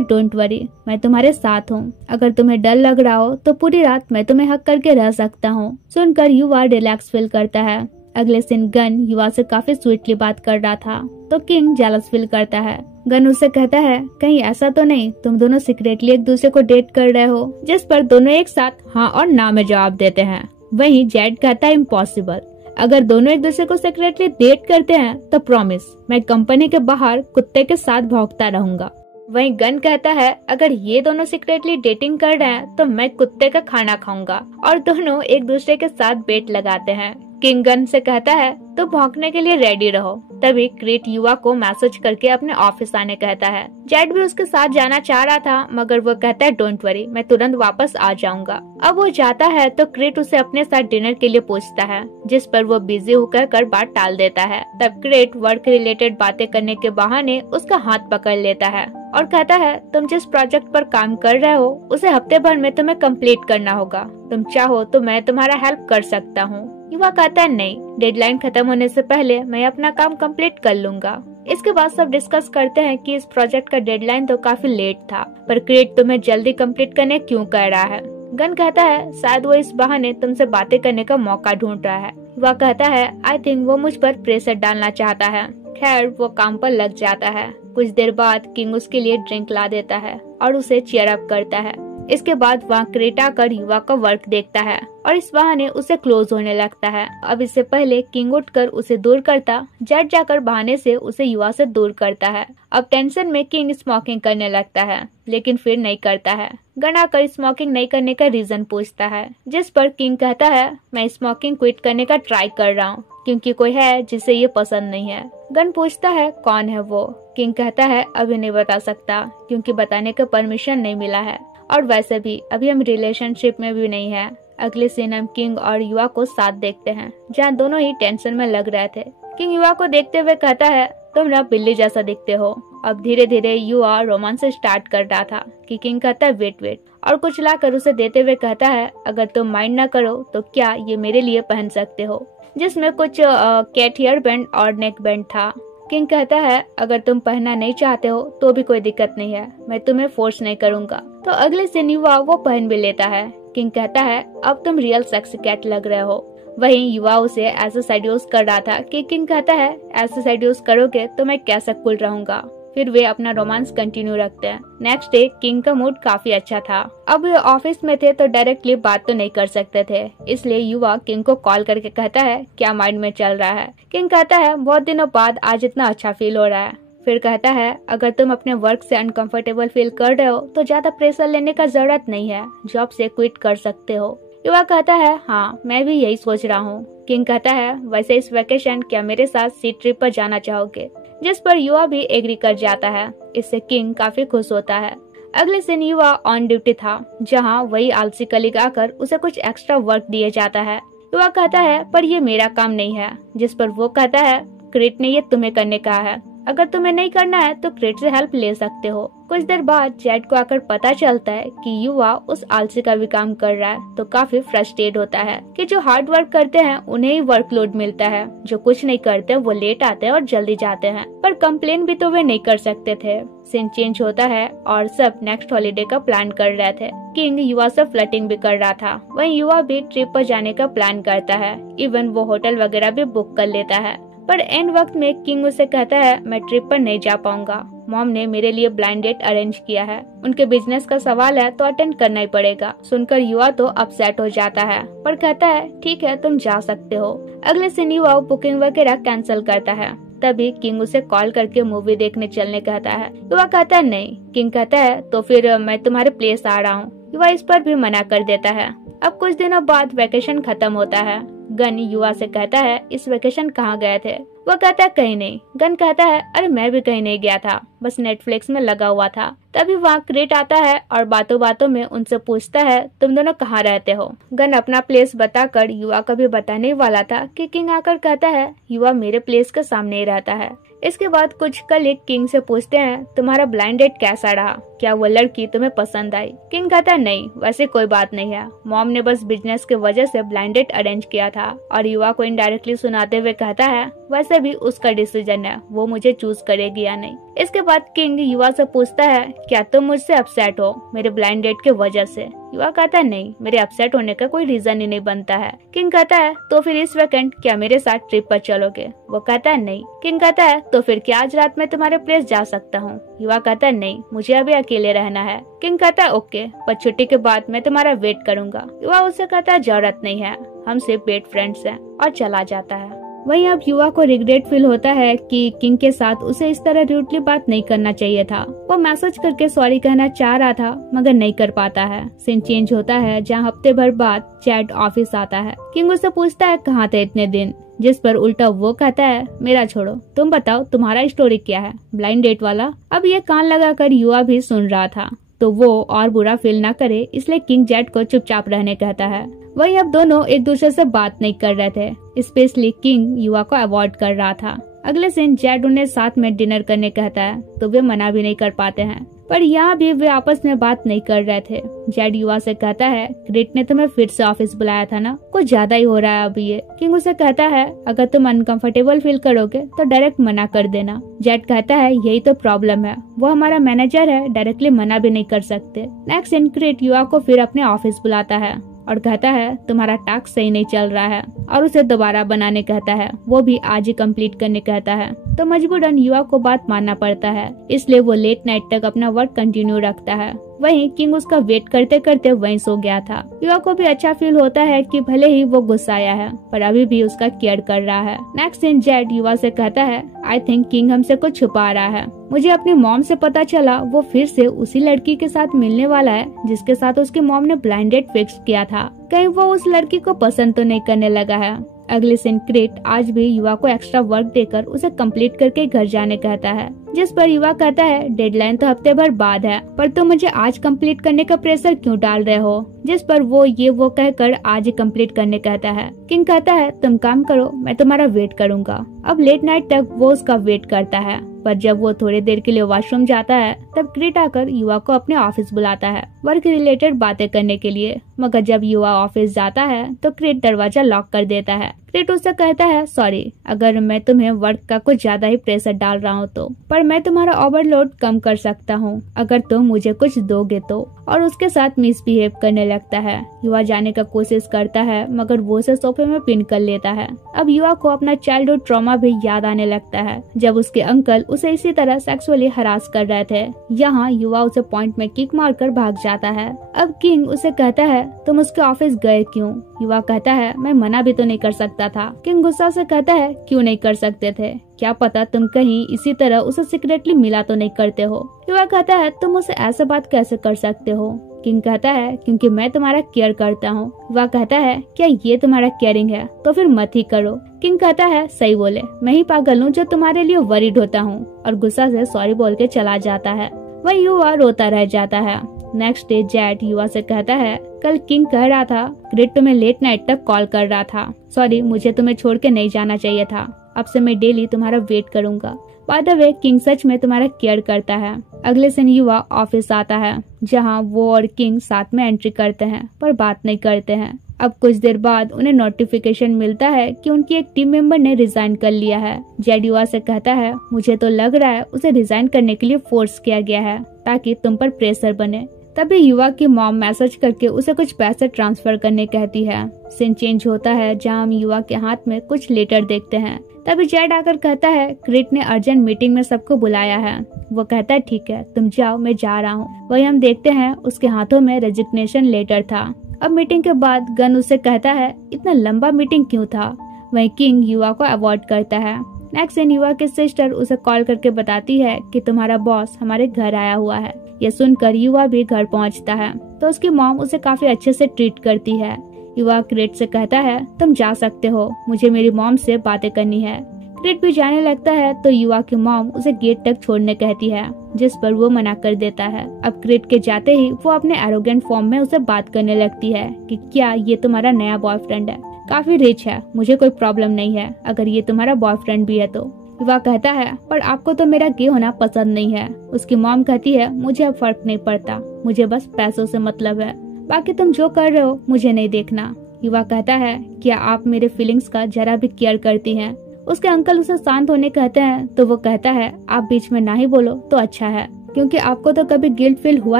डोंट वरी मैं तुम्हारे साथ हूँ, अगर तुम्हें डर लग रहा हो तो पूरी रात मैं तुम्हें हक करके रह सकता हूँ। सुनकर युवा रिलैक्स फील करता है। अगले दिन गन युवा से काफी स्वीटली बात कर रहा था तो किंग जेलस फील करता है। गन उससे कहता है कहीं ऐसा तो नहीं तुम दोनों सीक्रेटली एक दूसरे को डेट कर रहे हो, जिस पर दोनों एक साथ हाँ और ना में जवाब देते हैं। वहीं जेड कहता है इम्पॉसिबल, अगर दोनों एक दूसरे को सीक्रेटली डेट करते हैं तो प्रॉमिस मैं कंपनी के बाहर कुत्ते के साथ भौंकता रहूंगा। वहीं गन कहता है अगर ये दोनों सीक्रेटली डेटिंग कर रहे हैं तो मैं कुत्ते का खाना खाऊंगा, और दोनों एक दूसरे के साथ बेट लगाते हैं। किंग गन से कहता है तो भौंकने के लिए रेडी रहो। तभी क्रिट युवा को मैसेज करके अपने ऑफिस आने कहता है। जेड भी उसके साथ जाना चाह रहा था मगर वो कहता है डोंट वरी मैं तुरंत वापस आ जाऊंगा। अब वो जाता है तो क्रिट उसे अपने साथ डिनर के लिए पूछता है, जिस पर वो बिजी होकर बात टाल देता है। तब क्रिट वर्क रिलेटेड बातें करने के बहाने उसका हाथ पकड़ लेता है और कहता है तुम जिस प्रोजेक्ट पर काम कर रहे हो उसे हफ्ते भर में तुम्हें कंप्लीट करना होगा, तुम चाहो तो मैं तुम्हारा हेल्प कर सकता हूँ। युवा कहता है नहीं, डेडलाइन खत्म होने से पहले मैं अपना काम कंप्लीट कर लूंगा। इसके बाद सब डिस्कस करते हैं कि इस प्रोजेक्ट का डेडलाइन तो काफी लेट था, पर क्रिट तुम्हें जल्दी कंप्लीट करने क्यों कह रहा है। गन कहता है शायद वो इस बहाने तुमसे बातें करने का मौका ढूंढ रहा है। युवा कहता है आई थिंक वो मुझ पर प्रेशर डालना चाहता है। खैर वो काम पर लग जाता है। कुछ देर बाद किंग उसके लिए ड्रिंक ला देता है और उसे चीयर अप करता है। इसके बाद वहाँ क्रिट आकर युवा का वर्क देखता है और इस बहाने उसे क्लोज होने लगता है। अब इससे पहले किंग उठकर उसे दूर करता, जेड जाकर बहाने से उसे युवा से दूर करता है। अब टेंशन में किंग स्मोकिंग करने लगता है लेकिन फिर नहीं करता है। गन आकर स्मोकिंग नहीं करने का रीजन पूछता है, जिस पर किंग कहता है मैं स्मोकिंग क्विट करने का ट्राई कर रहा हूँ क्योंकि कोई है जिसे ये पसंद नहीं है। गन पूछता है कौन है वो। किंग कहता है अभी नहीं बता सकता क्योंकि बताने का परमिशन नहीं मिला है, और वैसे भी अभी हम रिलेशनशिप में भी नहीं है। अगले सीन हम किंग और युवा को साथ देखते हैं जहाँ दोनों ही टेंशन में लग रहे थे। किंग युवा को देखते हुए कहता है तुम ना बिल्ली जैसा दिखते हो। अब धीरे धीरे युवा रोमांस स्टार्ट कर रहा था कि किंग कहता है वेट और कुछ लाकर उसे देते हुए कहता है अगर तुम माइंड न करो तो क्या ये मेरे लिए पहन सकते हो, जिसमें कुछ कैट हेयर बैंड और नेक बैंड था। किंग कहता है अगर तुम पहनना नहीं चाहते हो तो भी कोई दिक्कत नहीं है, मैं तुम्हें फोर्स नहीं करूंगा। तो अगले दिन युवा वो पहन भी लेता है। किंग कहता है अब तुम रियल सेक्सी कैट लग रहे हो। वहीं युवा उसे ऐसे सेड्यूस कर रहा था कि किंग कहता है ऐसे सेड्यूस करोगे तो मैं कैसे कूल रहूंगा। फिर वे अपना रोमांस कंटिन्यू रखते हैं। नेक्स्ट डे किंग का मूड काफी अच्छा था। अब वे ऑफिस में थे तो डायरेक्टली बात तो नहीं कर सकते थे, इसलिए युवा किंग को कॉल करके कहता है क्या माइंड में चल रहा है। किंग कहता है बहुत दिनों बाद आज इतना अच्छा फील हो रहा है। फिर कहता है अगर तुम अपने वर्क से अनकंफर्टेबल फील कर रहे हो तो ज्यादा प्रेशर लेने का जरूरत नहीं है, जॉब से क्विट कर सकते हो। युवा कहता है हाँ मैं भी यही सोच रहा हूँ। किंग कहता है वैसे इस वेकेशन क्या मेरे साथ सी ट्रिप पर जाना चाहोगे, जिस पर युवा भी एग्री कर जाता है। इससे किंग काफी खुश होता है। अगले दिन युवा ऑन ड्यूटी था, जहाँ वही आलसी कलीग आकर उसे कुछ एक्स्ट्रा वर्क दिया जाता है। युवा कहता है पर ये मेरा काम नहीं है, जिस पर वो कहता है क्रिट ने ये तुम्हें करने कहा है, अगर तुम्हें नहीं करना है तो क्रिट से हेल्प ले सकते हो। कुछ देर बाद जेड को आकर पता चलता है कि युवा उस आलसी का भी काम कर रहा है, तो काफी फ्रस्ट्रेट होता है कि जो हार्ड वर्क करते हैं उन्हें ही वर्कलोड मिलता है, जो कुछ नहीं करते वो लेट आते हैं और जल्दी जाते हैं। पर कंप्लेन भी तो वे नहीं कर सकते थे। सीन चेंज होता है और सब नेक्स्ट हॉलीडे का प्लान कर रहे थे। किंग युवा से फ्लर्टिंग भी कर रहा था, वहीं युवा भी ट्रिप पर जाने का प्लान करता है। इवन वो होटल वगैरह भी बुक कर लेता है। पर एंड वक्त में किंग उसे कहता है मैं ट्रिप पर नहीं जा पाऊंगा, मॉम ने मेरे लिए ब्लाइंड डेट अरेंज किया है, उनके बिजनेस का सवाल है तो अटेंड करना ही पड़ेगा। सुनकर युवा तो अपसेट हो जाता है, पर कहता है ठीक है तुम जा सकते हो। अगले दिन युवा बुकिंग वगैरह कैंसिल करता है। तभी किंग उसे कॉल करके मूवी देखने चलने कहता है। युवा कहता है नहीं। किंग कहता है तो फिर मैं तुम्हारे प्लेस आ रहा हूँ। युवा इस पर भी मना कर देता है। अब कुछ दिनों बाद वेकेशन खत्म होता है। गन युवा से कहता है इस वेकेशन कहाँ गए थे। वो कहता है कहीं नहीं। गन कहता है अरे मैं भी कहीं नहीं गया था, बस नेटफ्लिक्स में लगा हुआ था। तभी वहाँ क्रिट आता है और बातों बातों में उनसे पूछता है तुम दोनों कहाँ रहते हो। गन अपना प्लेस बताकर युवा को भी बताने वाला था कि किंग आकर कहता है युवा मेरे प्लेस के सामने ही रहता है। इसके बाद कुछ कलीग किंग से पूछते हैं तुम्हारा ब्लाइंड डेट कैसा रहा, क्या वो लड़की तुम्हें पसंद आई। किंग कहता है नहीं वैसे कोई बात नहीं है, मॉम ने बस बिजनेस के वजह से ब्लाइंड डेट अरेंज किया था। और युवा को इनडायरेक्टली सुनाते हुए कहता है वैसे भी उसका डिसीजन है, वो मुझे चूज करेगी या नहीं। इसके बाद किंग युवा से पूछता है क्या तुम मुझसे अपसेट हो मेरे ब्लाइंड डेट के वजह से। युवा कहता है नहीं, मेरे अपसेट होने का कोई रीजन ही नहीं बनता है। किंग कहता है तो फिर इस वीकेंड क्या मेरे साथ ट्रिप पर चलोगे। वो कहता है नहीं। किंग कहता है तो फिर क्या आज रात में तुम्हारे प्लेस जा सकता हूँ। युवा कहता है नहीं, मुझे अभी अकेले रहना है। किंग कहता है ओके, पर छुट्टी के बाद मैं तुम्हारा वेट करूंगा। युवा उससे कहता है जरूरत नहीं है, हम सिर्फ बेस्ट फ्रेंड्स हैं, और चला जाता है। वहीं अब युवा को रिग्रेट फील होता है कि किंग के साथ उसे इस तरह रूडली बात नहीं करना चाहिए था। वो मैसेज करके सॉरी कहना चाह रहा था मगर नहीं कर पाता है। सीन चेंज होता है जहां हफ्ते भर बाद चैट ऑफिस आता है। किंग उससे पूछता है कहाँ थे इतने दिन, जिस पर उल्टा वो कहता है मेरा छोड़ो, तुम बताओ तुम्हारा स्टोरी क्या है, ब्लाइंड डेट वाला। अब ये कान लगाकर युवा भी सुन रहा था, तो वो और बुरा फील ना करे इसलिए किंग जेट को चुपचाप रहने कहता है। वहीं अब दोनों एक दूसरे से बात नहीं कर रहे थे, स्पेशली किंग युवा को अवॉइड कर रहा था। अगले दिन जेड उन्हें साथ में डिनर करने कहता है तो वे मना भी नहीं कर पाते हैं, पर यहाँ भी वे आपस में बात नहीं कर रहे थे। जेड युवा से कहता है क्रिट ने तुम्हें फिर से ऑफिस बुलाया था ना, कुछ ज्यादा ही हो रहा है अब ये। किंग उसे कहता है अगर तुम अनकंफर्टेबल फील करोगे तो डायरेक्ट मना कर देना। जेड कहता है यही तो प्रॉब्लम है, वो हमारा मैनेजर है, डायरेक्टली मना भी नहीं कर सकते। नेक्स्ट दिन क्रिट युवा को फिर अपने ऑफिस बुलाता है और कहता है तुम्हारा टास्क सही नहीं चल रहा है, और उसे दोबारा बनाने कहता है, वो भी आज ही कंप्लीट करने कहता है। तो मजबूरन युवा को बात मानना पड़ता है, इसलिए वो लेट नाइट तक अपना वर्क कंटिन्यू रखता है। वहीं किंग उसका वेट करते करते वहीं सो गया था। युवा को भी अच्छा फील होता है कि भले ही वो गुस्साया है पर अभी भी उसका केयर कर रहा है। नेक्स्ट दिन जेड युवा से कहता है आई थिंक किंग हमसे कुछ छुपा रहा है। मुझे अपनी मॉम से पता चला वो फिर से उसी लड़की के साथ मिलने वाला है जिसके साथ उसकी मॉम ने ब्लाइंड डेट फिक्स किया था। कहीं वो उस लड़की को पसंद तो नहीं करने लगा है। अगले दिन क्रिट आज भी युवा को एक्स्ट्रा वर्क देकर उसे कंप्लीट करके घर जाने कहता है, जिस पर युवा कहता है डेडलाइन तो हफ्ते भर बाद है, पर तुम मुझे आज कंप्लीट करने का प्रेशर क्यों डाल रहे हो। जिस पर वो कहकर आज ही कंप्लीट करने कहता है। किंग कहता है तुम काम करो, मैं तुम्हारा वेट करूंगा। अब लेट नाइट तक वो उसका वेट करता है, पर जब वो थोड़ी देर के लिए वॉशरूम जाता है तब क्रिट आकर युवा को अपने ऑफिस बुलाता है वर्क रिलेटेड बातें करने के लिए। मगर जब युवा ऑफिस जाता है तो क्रिट दरवाजा लॉक कर देता है। क्रिट उससे कहता है सॉरी अगर मैं तुम्हें वर्क का कुछ ज्यादा ही प्रेशर डाल रहा हूँ तो, पर मैं तुम्हारा ओवरलोड कम कर सकता हूँ अगर तुम मुझे कुछ दोगे तो, और उसके साथ मिसबिहेव करने लगता है। युवा जाने का कोशिश करता है मगर वो उसे सोफे में पिन कर लेता है। अब युवा को अपना चाइल्डहुड ट्रॉमा भी याद आने लगता है जब उसके अंकल उसे इसी तरह सेक्सुअली हरास कर रहे थे। यहाँ युवा उसे पॉइंट में किक मारकर भाग जाता है। अब किंग उसे कहता है तुम उसके ऑफिस गए क्यों? युवा कहता है मैं मना भी तो नहीं कर सकता था। किंग गुस्सा से कहता है क्यों नहीं कर सकते थे, क्या पता तुम कहीं इसी तरह उसे सीक्रेटली मिला तो नहीं करते हो। युवा कहता है तुम उसे ऐसे बात कैसे कर सकते हो? किंग कहता है क्योंकि मैं तुम्हारा केयर करता हूँ। युवा कहता है क्या ये तुम्हारा केयरिंग है? तो फिर मत ही करो। किंग कहता है सही बोले, मैं ही पागल हूँ जो तुम्हारे लिए वरीड होता हूँ, और गुस्सा से सॉरी बोल के चला जाता है। वही युवा रोता रह जाता है। नेक्स्ट डे जेड युवा से कहता है कल किंग कह रहा था क्रिट तुम्हें लेट नाइट तक कॉल कर रहा था। सॉरी मुझे तुम्हें छोड़ के नहीं जाना चाहिए था। अब से मैं डेली तुम्हारा वेट करूंगा। बाय द वे किंग सच में तुम्हारा केयर करता है। अगले दिन युवा ऑफिस आता है जहां वो और किंग साथ में एंट्री करते हैं पर बात नहीं करते हैं। अब कुछ देर बाद उन्हें नोटिफिकेशन मिलता है कि उनकी एक टीम मेंबर ने रिजाइन कर लिया है। जेड युवा से कहता है मुझे तो लग रहा है उसे रिजाइन करने के लिए फोर्स किया गया है ताकि तुम पर प्रेशर बने। तभी युवा की मॉम मैसेज करके उसे कुछ पैसे ट्रांसफर करने कहती है। सीन चेंज होता है जहां हम युवा के हाथ में कुछ लेटर देखते हैं। तभी जेड आकर कहता है क्रिट ने अर्जेंट मीटिंग में सबको बुलाया है। वो कहता है ठीक है तुम जाओ मैं जा रहा हूँ। वही हम देखते हैं उसके हाथों में रेजिग्नेशन लेटर था। अब मीटिंग के बाद गन उसे कहता है इतना लंबा मीटिंग क्यों था। वही किंग युवा को अवॉइड करता है। नेक्स्ट दिन युवा की सिस्टर उसे कॉल करके बताती है कि तुम्हारा बॉस हमारे घर आया हुआ है। यह सुनकर युवा भी घर पहुंचता है तो उसकी मॉम उसे काफी अच्छे से ट्रीट करती है। युवा क्रिट से कहता है तुम जा सकते हो, मुझे मेरी मॉम से बातें करनी है। क्रिट भी जाने लगता है तो युवा की मॉम उसे गेट तक छोड़ने कहती है जिस पर वो मना कर देता है। अब क्रिट के जाते ही वो अपने एरोगेंट फॉर्म में उसे बात करने लगती है कि क्या ये तुम्हारा नया बॉयफ्रेंड है, काफी रिच है, मुझे कोई प्रॉब्लम नहीं है अगर ये तुम्हारा बॉयफ्रेंड भी है तो। युवा कहता है पर आपको तो मेरा गे होना पसंद नहीं है। उसकी मॉम कहती है मुझे अब फर्क नहीं पड़ता, मुझे बस पैसों से मतलब है, बाकी तुम जो कर रहे हो मुझे नहीं देखना। युवा कहता है क्या आप मेरे फीलिंग्स का जरा भी केयर करती हैं? उसके अंकल उसे शांत होने कहते हैं तो वो कहता है आप बीच में ना ही बोलो तो अच्छा है, क्योंकि आपको तो कभी गिल्ट फील हुआ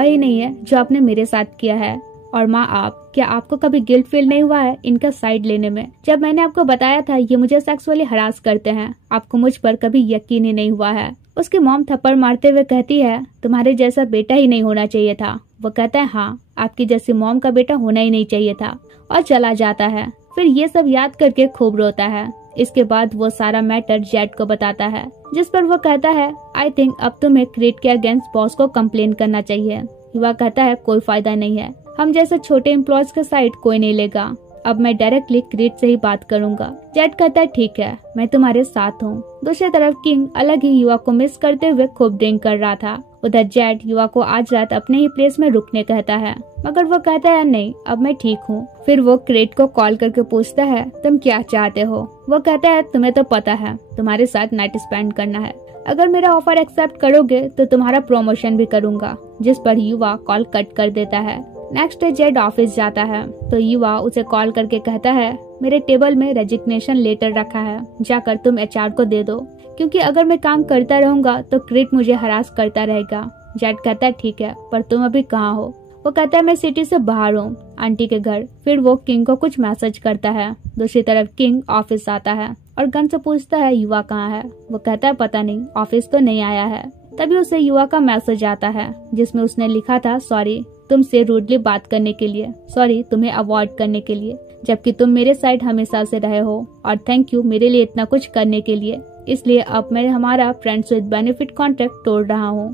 ही नहीं है जो आपने मेरे साथ किया है। और माँ आप, क्या आपको कभी गिल्ट फील नहीं हुआ है इनका साइड लेने में? जब मैंने आपको बताया था ये मुझे सेक्सुअली हरास करते हैं, आपको मुझ पर कभी यकीन ही नहीं हुआ है। उसकी मॉम थप्पड़ मारते हुए कहती है तुम्हारे जैसा बेटा ही नहीं होना चाहिए था। वो कहता है हाँ, आपकी जैसी मॉम का बेटा होना ही नहीं चाहिए था, और चला जाता है। फिर ये सब याद करके खूब रोता है। इसके बाद वो सारा मैटर जेड को बताता है जिस पर वो कहता है आई थिंक अब तुम्हें क्रिट के अगेंस्ट बॉस को कंप्लेन करना चाहिए। युवा कहता है कोई फायदा नहीं है, हम जैसे छोटे एम्प्लॉयज का साइड कोई नहीं लेगा, अब मैं डायरेक्टली क्रिट से ही बात करूंगा। जेड कहता है ठीक है मैं तुम्हारे साथ हूँ। दूसरी तरफ किंग अलग ही युवा को मिस करते हुए खूब ड्रिंक कर रहा था। उधर जेड युवा को आज रात अपने ही प्लेस में रुकने कहता है मगर वो कहता है नहीं अब मैं ठीक हूँ। फिर वो क्रिट को कॉल करके पूछता है तुम क्या चाहते हो? वो कहता है तुम्हें तो पता है तुम्हारे साथ नाइट स्पेंड करना है, अगर मेरा ऑफर एक्सेप्ट करोगे तो तुम्हारा प्रमोशन भी करूंगा। जिस पर युवा कॉल कट कर देता है। नेक्स्ट डे जेड ऑफिस जाता है तो युवा उसे कॉल करके कहता है मेरे टेबल में रेजिग्नेशन लेटर रखा है, जाकर तुम एचआर को दे दो, क्योंकि अगर मैं काम करता रहूंगा तो क्रिट मुझे हरास करता रहेगा। जेड कहता है ठीक है पर तुम अभी कहाँ हो? वो कहता है मैं सिटी से बाहर हूँ, आंटी के घर। फिर वो किंग को कुछ मैसेज करता है। दूसरी तरफ किंग ऑफिस आता है और गन से पूछता है युवा कहाँ है? वो कहता है पता नहीं, ऑफिस तो नहीं आया है। तभी उसे युवा का मैसेज आता है जिसमें उसने लिखा था सॉरी तुमसे रूडली बात करने के लिए, सॉरी तुम्हें अवॉइड करने के लिए, जबकि तुम मेरे साइड हमेशा से रहे हो, और थैंक यू मेरे लिए इतना कुछ करने के लिए। इसलिए अब मैं हमारा फ्रेंड्स विद बेनिफिट कॉन्ट्रैक्ट तोड़ रहा हूँ।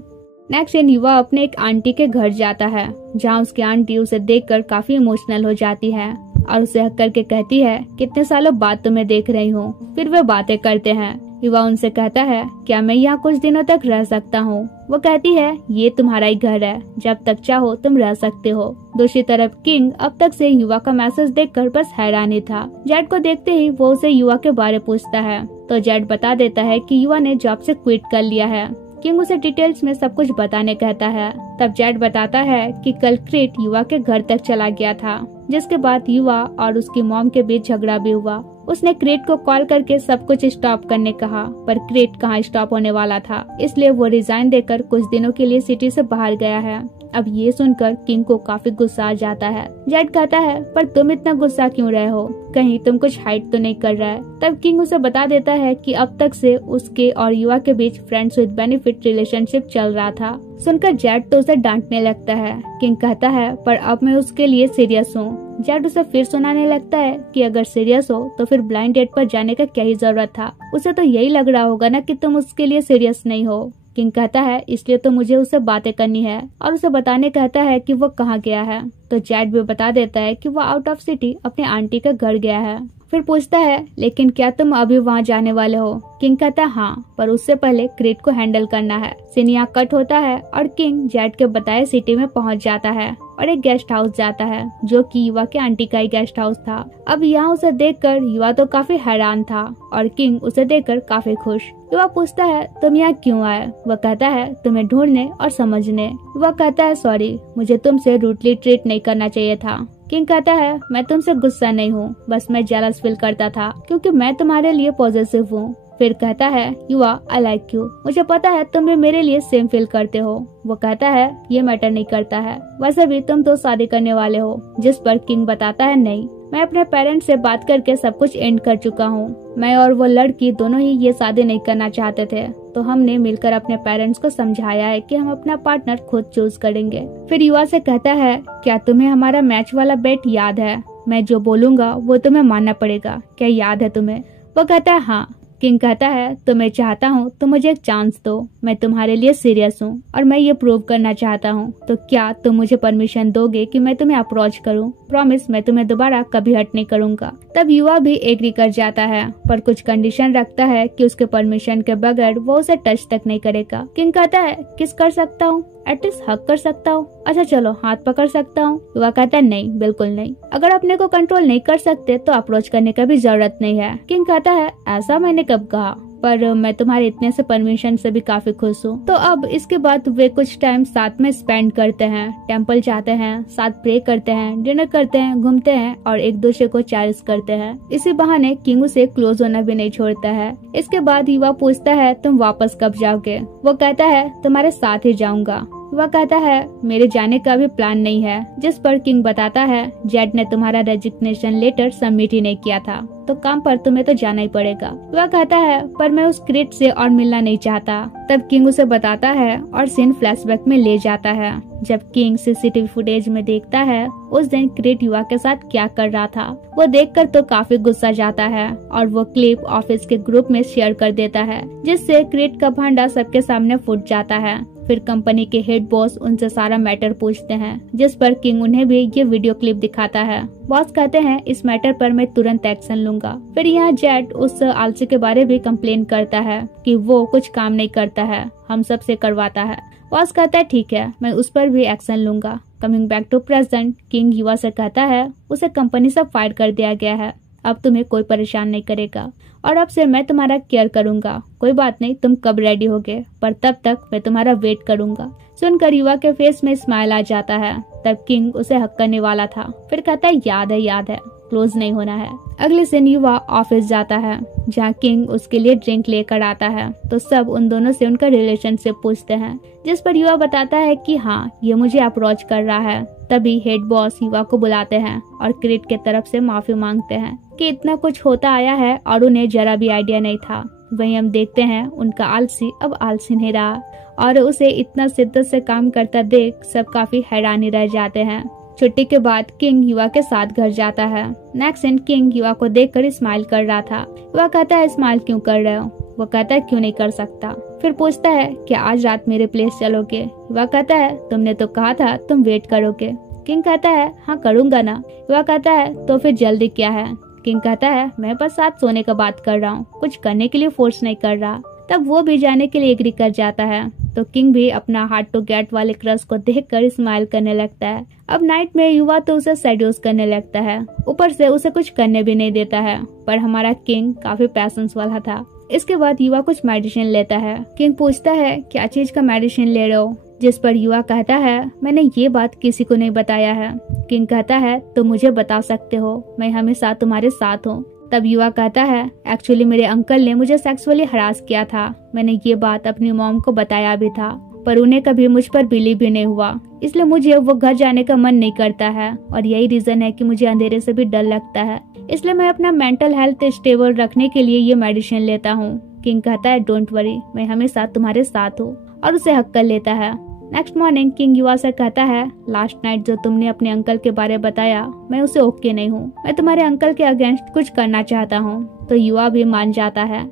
नेक्स्ट दिन युवा अपने एक आंटी के घर जाता है जहाँ उसकी आंटी उसे देखकर काफी इमोशनल हो जाती है और उसे हक करके कहती है कितने सालों बाद तुम्हें देख रही हूँ। फिर वे बातें करते हैं। युवा उनसे कहता है क्या मैं यहाँ कुछ दिनों तक रह सकता हूँ? वो कहती है ये तुम्हारा ही घर है, जब तक चाहो तुम रह सकते हो। दूसरी तरफ किंग अब तक से युवा का मैसेज देखकर बस हैरान ही था। जेड को देखते ही वो उसे युवा के बारे पूछता है तो जेड बता देता है कि युवा ने जॉब से क्विट कर लिया है। किंग उसे डिटेल्स में सब कुछ बताने कहता है। तब जेड बताता है कि कल क्रेट युवा के घर तक चला गया था, जिसके बाद युवा और उसकी मॉम के बीच झगड़ा भी हुआ। उसने क्रेट को कॉल करके सब कुछ स्टॉप करने कहा, पर क्रेट कहाँ स्टॉप होने वाला था, इसलिए वो रिजाइन देकर कुछ दिनों के लिए सिटी से बाहर गया है। अब ये सुनकर किंग को काफी गुस्सा आ जाता है। जेड कहता है, पर तुम इतना गुस्सा क्यों रहे हो, कहीं तुम कुछ हाइड तो नहीं कर रहा है। तब किंग उसे बता देता है कि अब तक से उसके और युवा के बीच फ्रेंड्स विद बेनिफिट रिलेशनशिप चल रहा था। सुनकर जेड तो उसे डांटने लगता है। किंग कहता है, पर अब मैं उसके लिए सीरियस हूँ। जेड उसे फिर सुनाने लगता है कि अगर सीरियस हो तो फिर ब्लाइंड डेट पर जाने का क्या ही जरूरत था, उसे तो यही लग रहा होगा ना कि तुम उसके लिए सीरियस नहीं हो। किंग कहता है, इसलिए तो मुझे उससे बातें करनी है, और उसे बताने कहता है कि वो कहाँ गया है। तो जेड भी बता देता है कि वो आउट ऑफ सिटी अपने आंटी के घर गया है। फिर पूछता है, लेकिन क्या तुम अभी वहाँ जाने वाले हो? किंग कहता है, हाँ, पर उससे पहले क्रेट को हैंडल करना है। सीन यहाँ कट होता है और किंग जेड के बताए सिटी में पहुँच जाता है और एक गेस्ट हाउस जाता है, जो कि युवा के आंटी का ही गेस्ट हाउस था। अब यहाँ उसे देखकर युवा तो काफी हैरान था और किंग उसे देखकर काफी खुश। युवा पूछता है, तुम यहाँ क्यों आए? वह कहता है, तुम्हें ढूंढने और समझने। युवा कहता है, सॉरी, मुझे तुमसे रूडली ट्रीट नहीं करना चाहिए था। किंग कहता है, मैं तुमसे गुस्सा नहीं हूँ, बस मैं जेलस फील करता था क्योंकि मैं तुम्हारे लिए पॉजिटिव हूँ। फिर कहता है, युवा, आई लाइक यू, मुझे पता है तुम भी मेरे लिए सेम फील करते हो। वो कहता है, ये मैटर नहीं करता है, वैसे भी तुम तो शादी करने वाले हो। जिस पर किंग बताता है, नहीं, मैं अपने पेरेंट्स से बात करके सब कुछ एंड कर चुका हूँ। मैं और वो लड़की दोनों ही ये शादी नहीं करना चाहते थे, तो हमने मिलकर अपने पेरेंट्स को समझाया है कि हम अपना पार्टनर खुद चूज करेंगे। फिर युवा से कहता है, क्या तुम्हें हमारा मैच वाला बेट याद है? मैं जो बोलूंगा वो तुम्हें मानना पड़ेगा, क्या याद है तुम्हें? वो कहता है, हाँ। किंग कहता है, तो मैं चाहता हूँ तो मुझे एक चांस दो, मैं तुम्हारे लिए सीरियस हूँ और मैं ये प्रूव करना चाहता हूँ, तो क्या तुम मुझे परमिशन दोगे कि मैं तुम्हें अप्रोच करूँ? प्रॉमिस, मैं तुम्हें दोबारा कभी हर्ट नहीं करूँगा। तब युवा भी एग्री कर जाता है, पर कुछ कंडीशन रखता है कि उसके परमिशन के बगैर वो उसे टच तक नहीं करेगा। किंग कहता है, किस कर सकता हूँ? एटलीस्ट हक कर सकता हूँ? अच्छा चलो, हाथ पकड़ सकता हूँ? युवा कहता है, नहीं, बिल्कुल नहीं। अगर अपने को कंट्रोल नहीं कर सकते तो अप्रोच करने का भी जरूरत नहीं है। किंग कहता है, ऐसा मैंने कब कहा, पर मैं तुम्हारे इतने से परमिशन से भी काफी खुश हूँ। तो अब इसके बाद वे कुछ टाइम साथ में स्पेंड करते हैं, टेम्पल जाते हैं, साथ प्रे करते हैं, डिनर करते हैं, घूमते हैं और एक दूसरे को चैरिश करते हैं। इसी बहाने किंग उसे क्लोज होना भी नहीं छोड़ता है। इसके बाद युवा पूछता है, तुम वापस कब जाओगे? वो कहता है, तुम्हारे साथ ही जाऊंगा। वह कहता है, मेरे जाने का भी प्लान नहीं है। जिस पर किंग बताता है, जेड ने तुम्हारा रेजिग्नेशन लेटर सबमिट ही नहीं किया था, तो काम पर तुम्हें तो जाना ही पड़ेगा। वह कहता है, पर मैं उस क्रेट से और मिलना नहीं चाहता। तब किंग उसे बताता है और सीन फ्लैशबैक में ले जाता है, जब किंग सीसीटीवी फुटेज में देखता है उस दिन क्रेट युवा के साथ क्या कर रहा था। वो देखकर तो काफी गुस्सा जाता है और वो क्लिप ऑफिस के ग्रुप में शेयर कर देता है, जिससे क्रेट का भांडा सबके सामने फूट जाता है। फिर कंपनी के हेड बॉस उनसे सारा मैटर पूछते हैं, जिस पर किंग उन्हें भी ये वीडियो क्लिप दिखाता है। बॉस कहते हैं, इस मैटर पर मैं तुरंत एक्शन लूंगा। फिर यहाँ जेड उस आलसी के बारे में कंप्लेन करता है कि वो कुछ काम नहीं करता है, हम सब से करवाता है। बॉस कहता है, ठीक है, मैं उस पर भी एक्शन लूंगा। Coming back to present, king युवा से कहता है, उसे कंपनी से फायर कर दिया गया है, अब तुम्हें कोई परेशान नहीं करेगा और अब से मैं तुम्हारा केयर करूंगा। कोई बात नहीं, तुम कब रेडी होगे, पर तब तक मैं तुम्हारा वेट करूंगा। सुनकर युवा के फेस में स्माइल आ जाता है। तब किंग उसे हक करने वाला था, फिर कहता है, याद है, क्लोज नहीं होना है। अगले दिन युवा ऑफिस जाता है, जहाँ किंग उसके लिए ड्रिंक लेकर आता है, तो सब उन दोनों से उनका रिलेशनशिप पूछते हैं, जिस पर युवा बताता है कि हाँ, ये मुझे अप्रोच कर रहा है। तभी हेड बॉस युवा को बुलाते हैं और क्रेट के तरफ से माफी मांगते हैं कि इतना कुछ होता आया है और उन्हें जरा भी आइडिया नहीं था। वहीं हम देखते हैं उनका आलसी अब आलसी नहीं रहा और उसे इतना शिद्दत से काम करता देख सब काफी हैरानी रह जाते हैं। छुट्टी के बाद किंग युवा के साथ घर जाता है। नेक्स्ट सीन, किंग युवा को देखकर स्माइल कर रहा था। युवा कहता है, स्माइल क्यों कर रहे हो? वो कहता है, क्यों नहीं कर सकता। फिर पूछता है, क्या आज रात मेरे प्लेस चलोगे? युवा कहता है, तुमने तो कहा था तुम वेट करोगे। किंग कहता है, हाँ करूंगा ना। युवा कहता है, तो फिर जल्दी क्या है? किंग कहता है, मैं बस साथ सोने का बात कर रहा हूँ, कुछ करने के लिए फोर्स नहीं कर रहा। तब वो भी जाने के लिए एग्री कर जाता है। तो किंग भी अपना हार्ड टू गेट वाले क्रश को देखकर स्माइल करने लगता है। अब नाइट में युवा तो उसे सेड्यूस करने लगता है, ऊपर से उसे कुछ करने भी नहीं देता है। पर हमारा किंग काफी पैशंस वाला था। इसके बाद युवा कुछ मेडिसिन लेता है। किंग पूछता है क्या चीज का मेडिसिन ले रहे हो, जिस पर युवा कहता है मैंने ये बात किसी को नहीं बताया है। किंग कहता है तो मुझे बता सकते हो, मैं हमेशा तुम्हारे साथ हूँ। तब युवा कहता है एक्चुअली मेरे अंकल ने मुझे सेक्सुअली हरास किया था, मैंने ये बात अपनी मॉम को बताया भी था, पर उन्हें कभी मुझ पर बिलीव भी नहीं हुआ, इसलिए मुझे वो घर जाने का मन नहीं करता है और यही रीजन है कि मुझे अंधेरे से भी डर लगता है, इसलिए मैं अपना मेंटल हेल्थ स्टेबल रखने के लिए ये मेडिसिन लेता हूँ। किंग कहता है डोंट वरी, मैं हमेशा तुम्हारे साथ हूँ और उसे हक कर लेता है। नेक्स्ट मॉर्निंग किंग युवा से कहता है लास्ट नाइट जो तुमने अपने अंकल के बारे बताया मैं उसे ओके नहीं हूँ, मैं तुम्हारे अंकल के अगेंस्ट कुछ करना चाहता हूँ। तो युवा भी मान जाता है।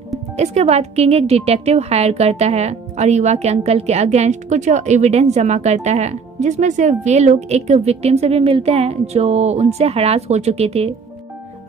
इसके बाद किंग एक डिटेक्टिव हायर करता है और युवा के अंकल के अगेंस्ट कुछ एविडेंस जमा करता है, जिसमें से वे लोग एक विक्टिम से भी मिलते हैं जो उनसे हरास हो चुकी थी।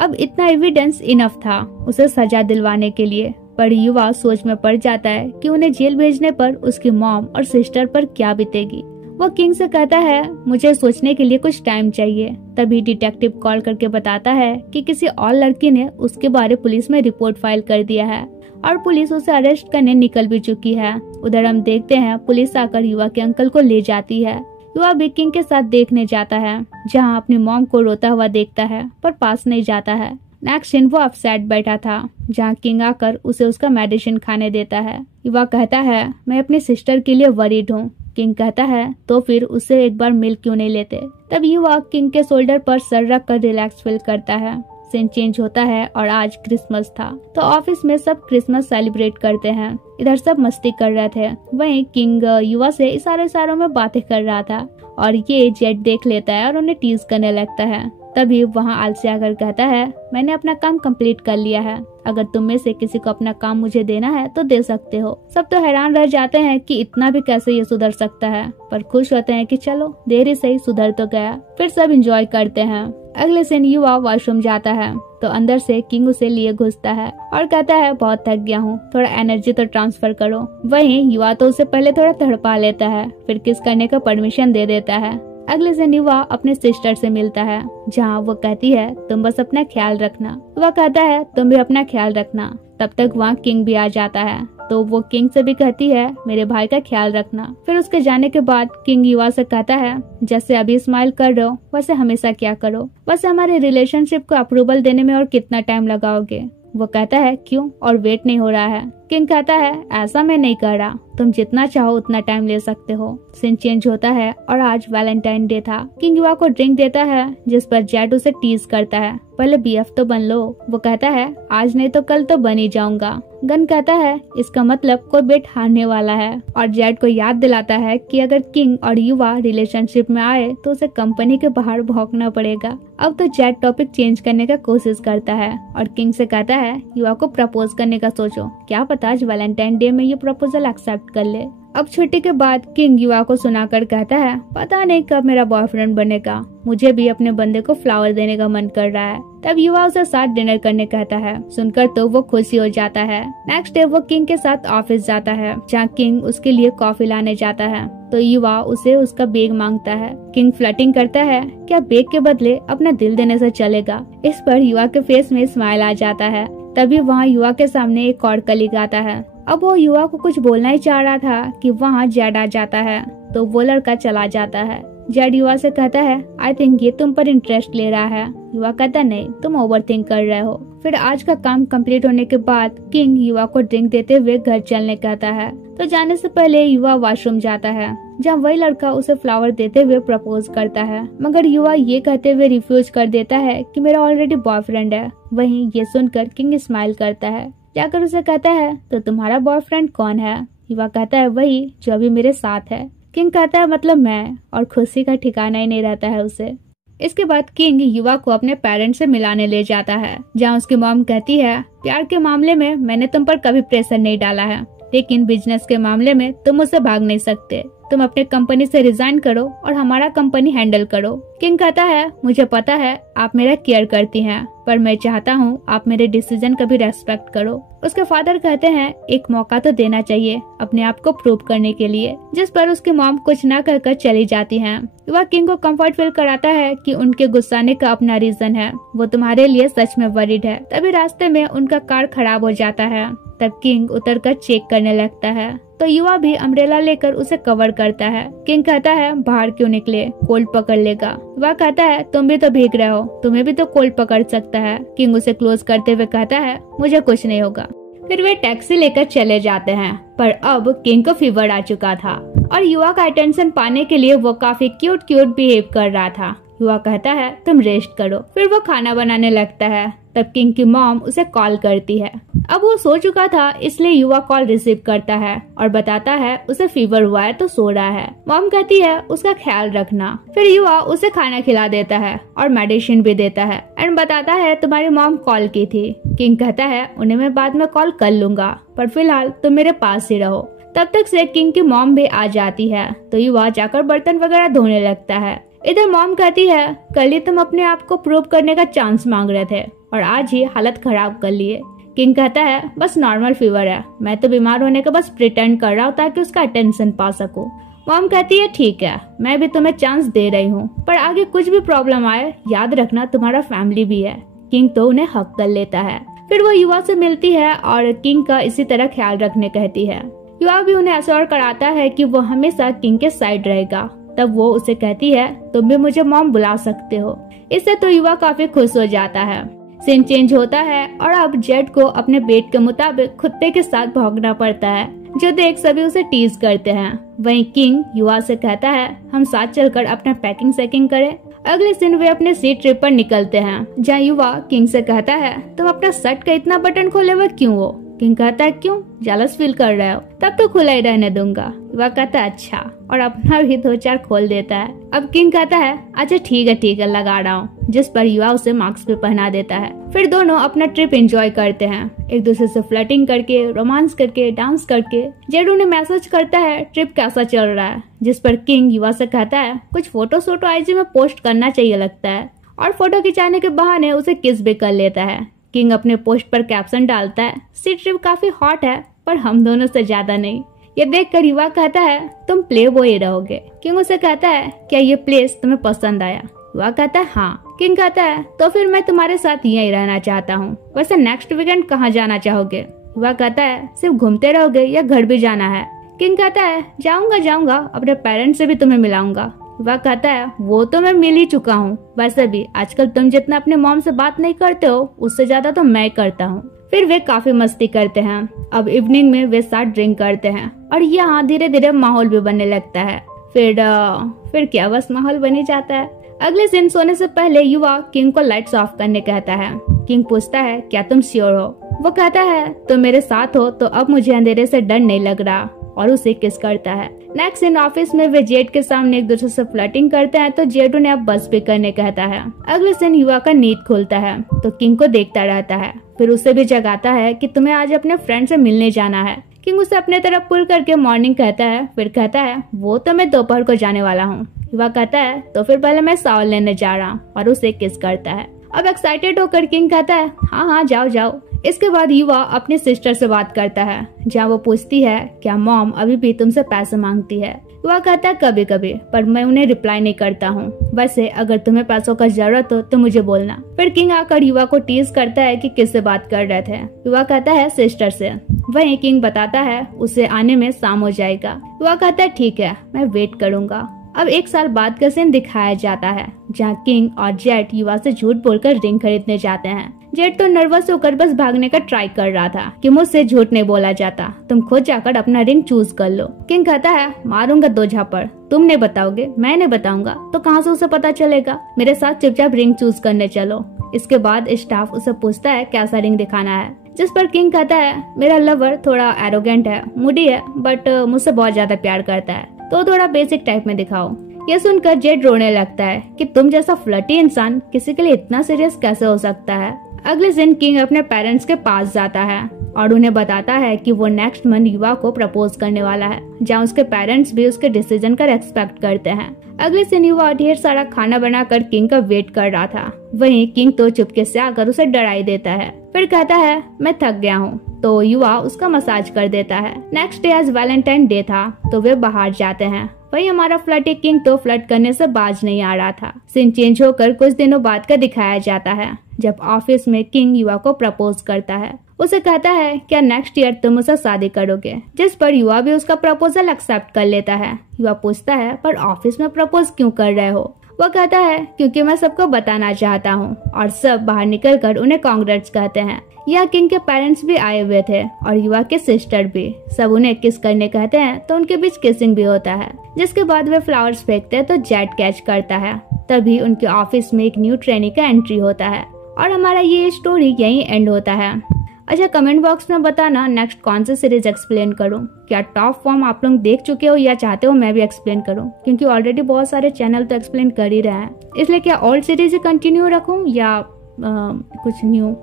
अब इतना एविडेंस इनफ था उसे सजा दिलवाने के लिए, पर युवा सोच में पड़ जाता है कि उन्हें जेल भेजने पर उसकी मॉम और सिस्टर पर क्या बीतेगी। वो किंग से कहता है मुझे सोचने के लिए कुछ टाइम चाहिए। तभी डिटेक्टिव कॉल करके बताता है कि किसी और लड़की ने उसके बारे पुलिस में रिपोर्ट फाइल कर दिया है और पुलिस उसे अरेस्ट करने निकल भी चुकी है। उधर हम देखते हैं पुलिस आकर युवा के अंकल को ले जाती है। युवा भी किंग के साथ देखने जाता है, जहाँ अपनी मॉम को रोता हुआ देखता है पर पास नहीं जाता है। नेक्स्ट सीन वो अपसेट बैठा था, जहाँ किंग आकर उसे उसका मेडिसिन खाने देता है। युवा कहता है मैं अपनी सिस्टर के लिए वरीड हूँ। किंग कहता है तो फिर उसे एक बार मिल क्यों नहीं लेते। तब युवा किंग के शोल्डर पर सर रख कर रिलैक्स फील करता है। सीन चेंज होता है और आज क्रिसमस था, तो ऑफिस में सब क्रिसमस सेलिब्रेट करते हैं। इधर सब मस्ती कर रहे थे, वहीं किंग युवा से इशारों में बातें कर रहा था और ये जेट देख लेता है और उन्हें टीज करने लगता है। तभी वहाँ आलसी आकर कहता है मैंने अपना काम कंप्लीट कर लिया है, अगर तुम में से किसी को अपना काम मुझे देना है तो दे सकते हो। सब तो हैरान रह जाते हैं कि इतना भी कैसे ये सुधर सकता है, पर खुश होते हैं कि चलो देर ही सही सुधर तो गया। फिर सब एंजॉय करते हैं। अगले दिन युवा वॉशरूम जाता है तो अंदर से किंग उसे लिए घुसता है और कहता है बहुत थक गया हूँ, थोड़ा एनर्जी तो ट्रांसफर करो। वहीं युवा तो उसे पहले थोड़ा तड़पा लेता है, फिर किस करने का परमिशन दे देता है। अगले दिन युवा अपने सिस्टर से मिलता है, जहाँ वो कहती है तुम बस अपना ख्याल रखना। युवा कहता है तुम भी अपना ख्याल रखना। तब तक वहाँ किंग भी आ जाता है, तो वो किंग से भी कहती है मेरे भाई का ख्याल रखना। फिर उसके जाने के बाद किंग युवा से कहता है जैसे अभी स्माइल कर रहे हो वैसे हमेशा क्या करो, वैसे हमारे रिलेशनशिप को अप्रूवल देने में और कितना टाइम लगाओगे। वो कहता है क्यों और वेट नहीं हो रहा है। किंग कहता है ऐसा मैं नहीं कर रहा, तुम जितना चाहो उतना टाइम ले सकते हो। सीन चेंज होता है और आज वैलेंटाइन डे था। किंग युवा को ड्रिंक देता है, जिस पर जेट उसे टीज करता है पहले बीएफ तो बन लो। वो कहता है आज नहीं तो कल तो बन ही जाऊंगा। गन कहता है इसका मतलब कोई बेट हारने वाला है और जेट को याद दिलाता है कि अगर किंग और युवा रिलेशनशिप में आए तो उसे कंपनी के बाहर भौंकना पड़ेगा। अब तो जेट टॉपिक चेंज करने का कोशिश करता है और किंग से कहता है युवा को प्रपोज करने का सोचो, क्या पता आज वैलेंटाइन डे में ये प्रपोजल एक्सेप्ट कर ले। अब छुट्टी के बाद किंग युवा को सुनाकर कहता है पता नहीं कब मेरा बॉयफ्रेंड बनेगा, मुझे भी अपने बंदे को फ्लावर देने का मन कर रहा है। तब युवा उसे साथ डिनर करने कहता है, सुनकर तो वो खुशी हो जाता है। नेक्स्ट डे वो किंग के साथ ऑफिस जाता है, जहाँ किंग उसके लिए कॉफी लाने जाता है तो युवा उसे उसका बैग मांगता है। किंग फ्लर्टिंग करता है क्या बैग के बदले अपना दिल देने से चलेगा। इस पर युवा के फेस में स्माइल आ जाता है। तभी वहाँ युवा के सामने एक और कलीग आता है। अब वो युवा को कुछ बोलना ही चाह रहा था कि वहाँ जेड आ जाता है, तो वो लड़का चला जाता है। जेड युवा से कहता है आई थिंक ये तुम पर इंटरेस्ट ले रहा है। युवा कहता नहीं, तुम ओवरथिंक कर रहे हो। फिर आज का काम कंप्लीट होने के बाद किंग युवा को ड्रिंक देते हुए घर चलने कहता है, तो जाने से पहले युवा वॉशरूम जाता है, जहाँ वही लड़का उसे फ्लावर देते हुए प्रपोज करता है, मगर युवा ये कहते हुए रिफ्यूज कर देता है कि मेरा ऑलरेडी बॉयफ्रेंड है। वहीं ये सुनकर किंग स्माइल करता है, जाकर उसे कहता है तो तुम्हारा बॉयफ्रेंड कौन है। युवा कहता है वही जो अभी मेरे साथ है। किंग कहता है मतलब मैं, और खुशी का ठिकाना ही नहीं रहता है उसे। इसके बाद किंग युवा को अपने पेरेंट्स से मिलाने ले जाता है, जहाँ उसकी मॉम कहती है प्यार के मामले में मैंने तुम पर कभी प्रेशर नहीं डाला है, लेकिन बिजनेस के मामले में तुम मुझसे भाग नहीं सकते, तुम अपने कंपनी से रिजाइन करो और हमारा कंपनी हैंडल करो। किंग कहता है मुझे पता है आप मेरा केयर करती हैं, पर मैं चाहता हूँ आप मेरे डिसीजन का भी रेस्पेक्ट करो। उसके फादर कहते हैं एक मौका तो देना चाहिए अपने आप को प्रूव करने के लिए, जिस पर उसकी मॉम कुछ ना कहकर चली जाती हैं। वह किंग को कंफर्ट फील कराता है कि उनके गुस्साने का अपना रीजन है, वो तुम्हारे लिए सच में वरीड है। तभी रास्ते में उनका कार खराब हो जाता है, तब किंग उतरकर चेक करने लगता है तो युवा भी अम्ब्रेला लेकर उसे कवर करता है। किंग कहता है बाहर क्यों निकले, कोल्ड पकड़ लेगा। वह कहता है तुम भी तो भीग रहे हो, तुम्हें भी तो कोल्ड पकड़ सकता है। किंग उसे क्लोज करते हुए कहता है मुझे कुछ नहीं होगा। फिर वे टैक्सी लेकर चले जाते हैं, पर अब किंग को फीवर आ चुका था और युवा का अटेंशन पाने के लिए वो काफी क्यूट बिहेव कर रहा था। युवा कहता है तुम रेस्ट करो। फिर वो खाना बनाने लगता है, तब किंग की मॉम उसे कॉल करती है। अब वो सो चुका था, इसलिए युवा कॉल रिसीव करता है और बताता है उसे फीवर हुआ है तो सो रहा है। मॉम कहती है उसका ख्याल रखना। फिर युवा उसे खाना खिला देता है और मेडिसिन भी देता है एंड बताता है तुम्हारी मॉम कॉल की थी। किंग कहता है उन्हें मैं बाद में कॉल कर लूंगा, पर फिलहाल तुम मेरे पास ही रहो। तब तक से किंग की मॉम भी आ जाती है तो युवा जाकर बर्तन वगैरह धोने लगता है। इधर मॉम कहती है कल ही तुम अपने आप को प्रूव करने का चांस मांग रहे थे और आज ही हालत खराब कर लिए। किंग कहता है बस नॉर्मल फीवर है, मैं तो बीमार होने का बस प्रिटेंड कर रहा हूँ ताकि उसका अटेंशन पा सकूं। मॉम कहती है ठीक है, मैं भी तुम्हें चांस दे रही हूँ, पर आगे कुछ भी प्रॉब्लम आए याद रखना तुम्हारा फैमिली भी है। किंग तो उन्हें हक कर लेता है। फिर वो युवा से मिलती है और किंग का इसी तरह ख्याल रखने कहती है। युवा भी उन्हें अश्योर कराता है कि वो हमेशा किंग के साइड रहेगा। तब वो उसे कहती है तुम भी मुझे मॉम बुला सकते हो। इससे तो युवा काफी खुश हो जाता है। सीन चेंज होता है और अब जेड को अपने बेट के मुताबिक कुत्ते के साथ भागना पड़ता है, जो देख सभी उसे टीज करते हैं। वहीं किंग युवा से कहता है हम साथ चलकर अपना पैकिंग सेकिंग करें। अगले दिन वे अपने सी ट्रिप पर निकलते हैं, जहाँ युवा किंग से कहता है तुम अपना शर्ट का इतना बटन खोले हुए क्यों हो। किंग कहता है क्यों, जेलस फील कर रहे हो, तब तो खुला ही रहने दूंगा। युवा कहता है अच्छा, और अपना भी 2-4 खोल देता है। अब किंग कहता है अच्छा ठीक है लगा रहा हूँ, जिस पर युवा उसे मास्क भी पहना देता है। फिर दोनों अपना ट्रिप एंजॉय करते हैं, एक दूसरे से फ्लर्टिंग करके, रोमांस करके, डांस करके। जेड उन्हें मैसेज करता है ट्रिप कैसा चल रहा है, जिस पर किंग युवा से कहता है कुछ फोटो आईजी में पोस्ट करना चाहिए लगता है, और फोटो खिंचाने के बहाने उसे किस भी कर लेता है। किंग अपने पोस्ट पर कैप्शन डालता है सी ट्रिप काफी हॉट है, पर हम दोनों से ज्यादा नहीं। ये देखकर युवा कहता है तुम प्ले बॉय ही रहोगे। किंग उसे कहता है क्या ये प्लेस तुम्हें पसंद आया। युवा कहता है हाँ। किंग कहता है तो फिर मैं तुम्हारे साथ यहीं रहना चाहता हूँ। वैसे नेक्स्ट वीकेंड कहाँ जाना चाहोगे। युवा कहता है सिर्फ घूमते रहोगे या घर भी जाना है। किंग कहता है जाऊंगा, अपने पेरेंट्स से भी तुम्हें मिलाऊंगा। युवा कहता है वो तो मैं मिल ही चुका हूँ, वैसे भी आजकल तुम जितना अपने मॉम से बात नहीं करते हो उससे ज्यादा तो मैं करता हूँ। फिर वे काफी मस्ती करते हैं। अब इवनिंग में वे साथ ड्रिंक करते हैं और यहाँ धीरे धीरे माहौल भी बनने लगता है। फिर क्या बस माहौल बन ही जाता है। अगले दिन सोने से पहले युवा किंग को लाइट्स ऑफ करने कहता है। किंग पूछता है क्या तुम श्योर हो। वो कहता है तुम मेरे साथ हो तो अब मुझे अंधेरे से डर नहीं लग रहा, और उसे किस करता है। नेक्स्ट दिन ऑफिस में वे जेड के सामने एक दूसरे से फ्लर्टिंग करते हैं तो जेड उन्हें अब बस पिक करने कहता है। अगले दिन युवा का नींद खुलता है तो किंग को देखता रहता है, फिर उसे भी जगाता है कि तुम्हें आज अपने फ्रेंड से मिलने जाना है। किंग उसे अपने तरफ पुल करके मॉर्निंग कहता है, फिर कहता है वो तो मैं दोपहर को जाने वाला हूँ। युवा कहता है तो फिर पहले मैं शावर लेने जा रहा हूँ, और उसे किस करता है। अब एक्साइटेड होकर किंग कहता है हाँ जाओ। इसके बाद युवा अपनी सिस्टर से बात करता है, जहाँ वो पूछती है क्या मॉम अभी भी तुमसे पैसे मांगती है। युवा कहता है कभी कभी, पर मैं उन्हें रिप्लाई नहीं करता हूँ। वैसे अगर तुम्हें पैसों का जरूरत हो तो मुझे बोलना। फिर किंग आकर युवा को टीज करता है कि किससे बात कर रहे थे। युवा कहता है सिस्टर से। वहीं किंग बताता है उसे आने में शाम हो जाएगा। युवा कहता है ठीक है, मैं वेट करूंगा। अब 1 साल बाद का सीन दिखाया जाता है, जहाँ किंग और जेड युवा से झूठ बोलकर रिंग खरीदने जाते हैं। जेड तो नर्वस होकर बस भागने का ट्राई कर रहा था कि मुझसे झूठ नहीं बोला जाता, तुम खुद जाकर अपना रिंग चूज कर लो। किंग कहता है मारूंगा 2 झापड़, तुम नहीं बताओगे मैं नहीं बताऊंगा तो कहाँ से उसे पता चलेगा। मेरे साथ चुपचाप रिंग चूज करने चलो। इसके बाद स्टाफ उसे पूछता है कैसा रिंग दिखाना है, जिस पर किंग कहता है मेरा लवर थोड़ा एरोगेंट है, मूडी है, बट मुझसे बहुत ज्यादा प्यार करता है, तो थोड़ा बेसिक टाइप में दिखाओ। ये सुनकर जेड रोने लगता है कि तुम जैसा फ्लर्टी इंसान किसी के लिए इतना सीरियस कैसे हो सकता है। अगले दिन किंग अपने पेरेंट्स के पास जाता है, और उन्हें बताता है कि वो नेक्स्ट मंथ युवा को प्रपोज करने वाला है, जहाँ उसके पेरेंट्स भी उसके डिसीजन का रेस्पेक्ट करते हैं। अगले दिन युवा ढेर सारा खाना बनाकर किंग का वेट कर रहा था। वहीं किंग तो चुपके से आकर उसे डराई देता है, फिर कहता है मैं थक गया हूँ, तो युवा उसका मसाज कर देता है। नेक्स्ट डे आज वैलेंटाइन डे था, तो वे बाहर जाते हैं। वही हमारा फ्लर्टी किंग तो फ्लर्ट करने से बाज नहीं आ रहा था। सीन चेंज होकर कुछ दिनों बाद का दिखाया जाता है, जब ऑफिस में किंग युवा को प्रपोज करता है। उसे कहता है क्या नेक्स्ट ईयर तुम मुझसे शादी करोगे, जिस पर युवा भी उसका प्रपोजल एक्सेप्ट कर लेता है। युवा पूछता है पर ऑफिस में प्रपोज क्यों कर रहे हो? वो कहता है क्योंकि मैं सबको बताना चाहता हूँ, और सब बाहर निकलकर उन्हें कांग्रेट्स कहते हैं। यह किंग के पेरेंट्स भी आए हुए थे और युवा के सिस्टर भी। सब उन्हें किस करने कहते हैं, तो उनके बीच किसिंग भी होता है। जिसके बाद वे फ्लावर्स फेंकते हैं तो जेट कैच करता है। तभी उनके ऑफिस में एक न्यू ट्रेनी का एंट्री होता है और हमारा ये स्टोरी यहीं एंड होता है। अच्छा, कमेंट बॉक्स में बताना नेक्स्ट कौन सी सीरीज एक्सप्लेन करूं। क्या टॉप फॉर्म आप लोग देख चुके हो या चाहते हो मैं भी एक्सप्लेन करूं, क्योंकि ऑलरेडी बहुत सारे चैनल तो एक्सप्लेन कर ही रहे हैं। इसलिए क्या ओल्ड सीरीज कंटिन्यू रखूं या कुछ न्यू।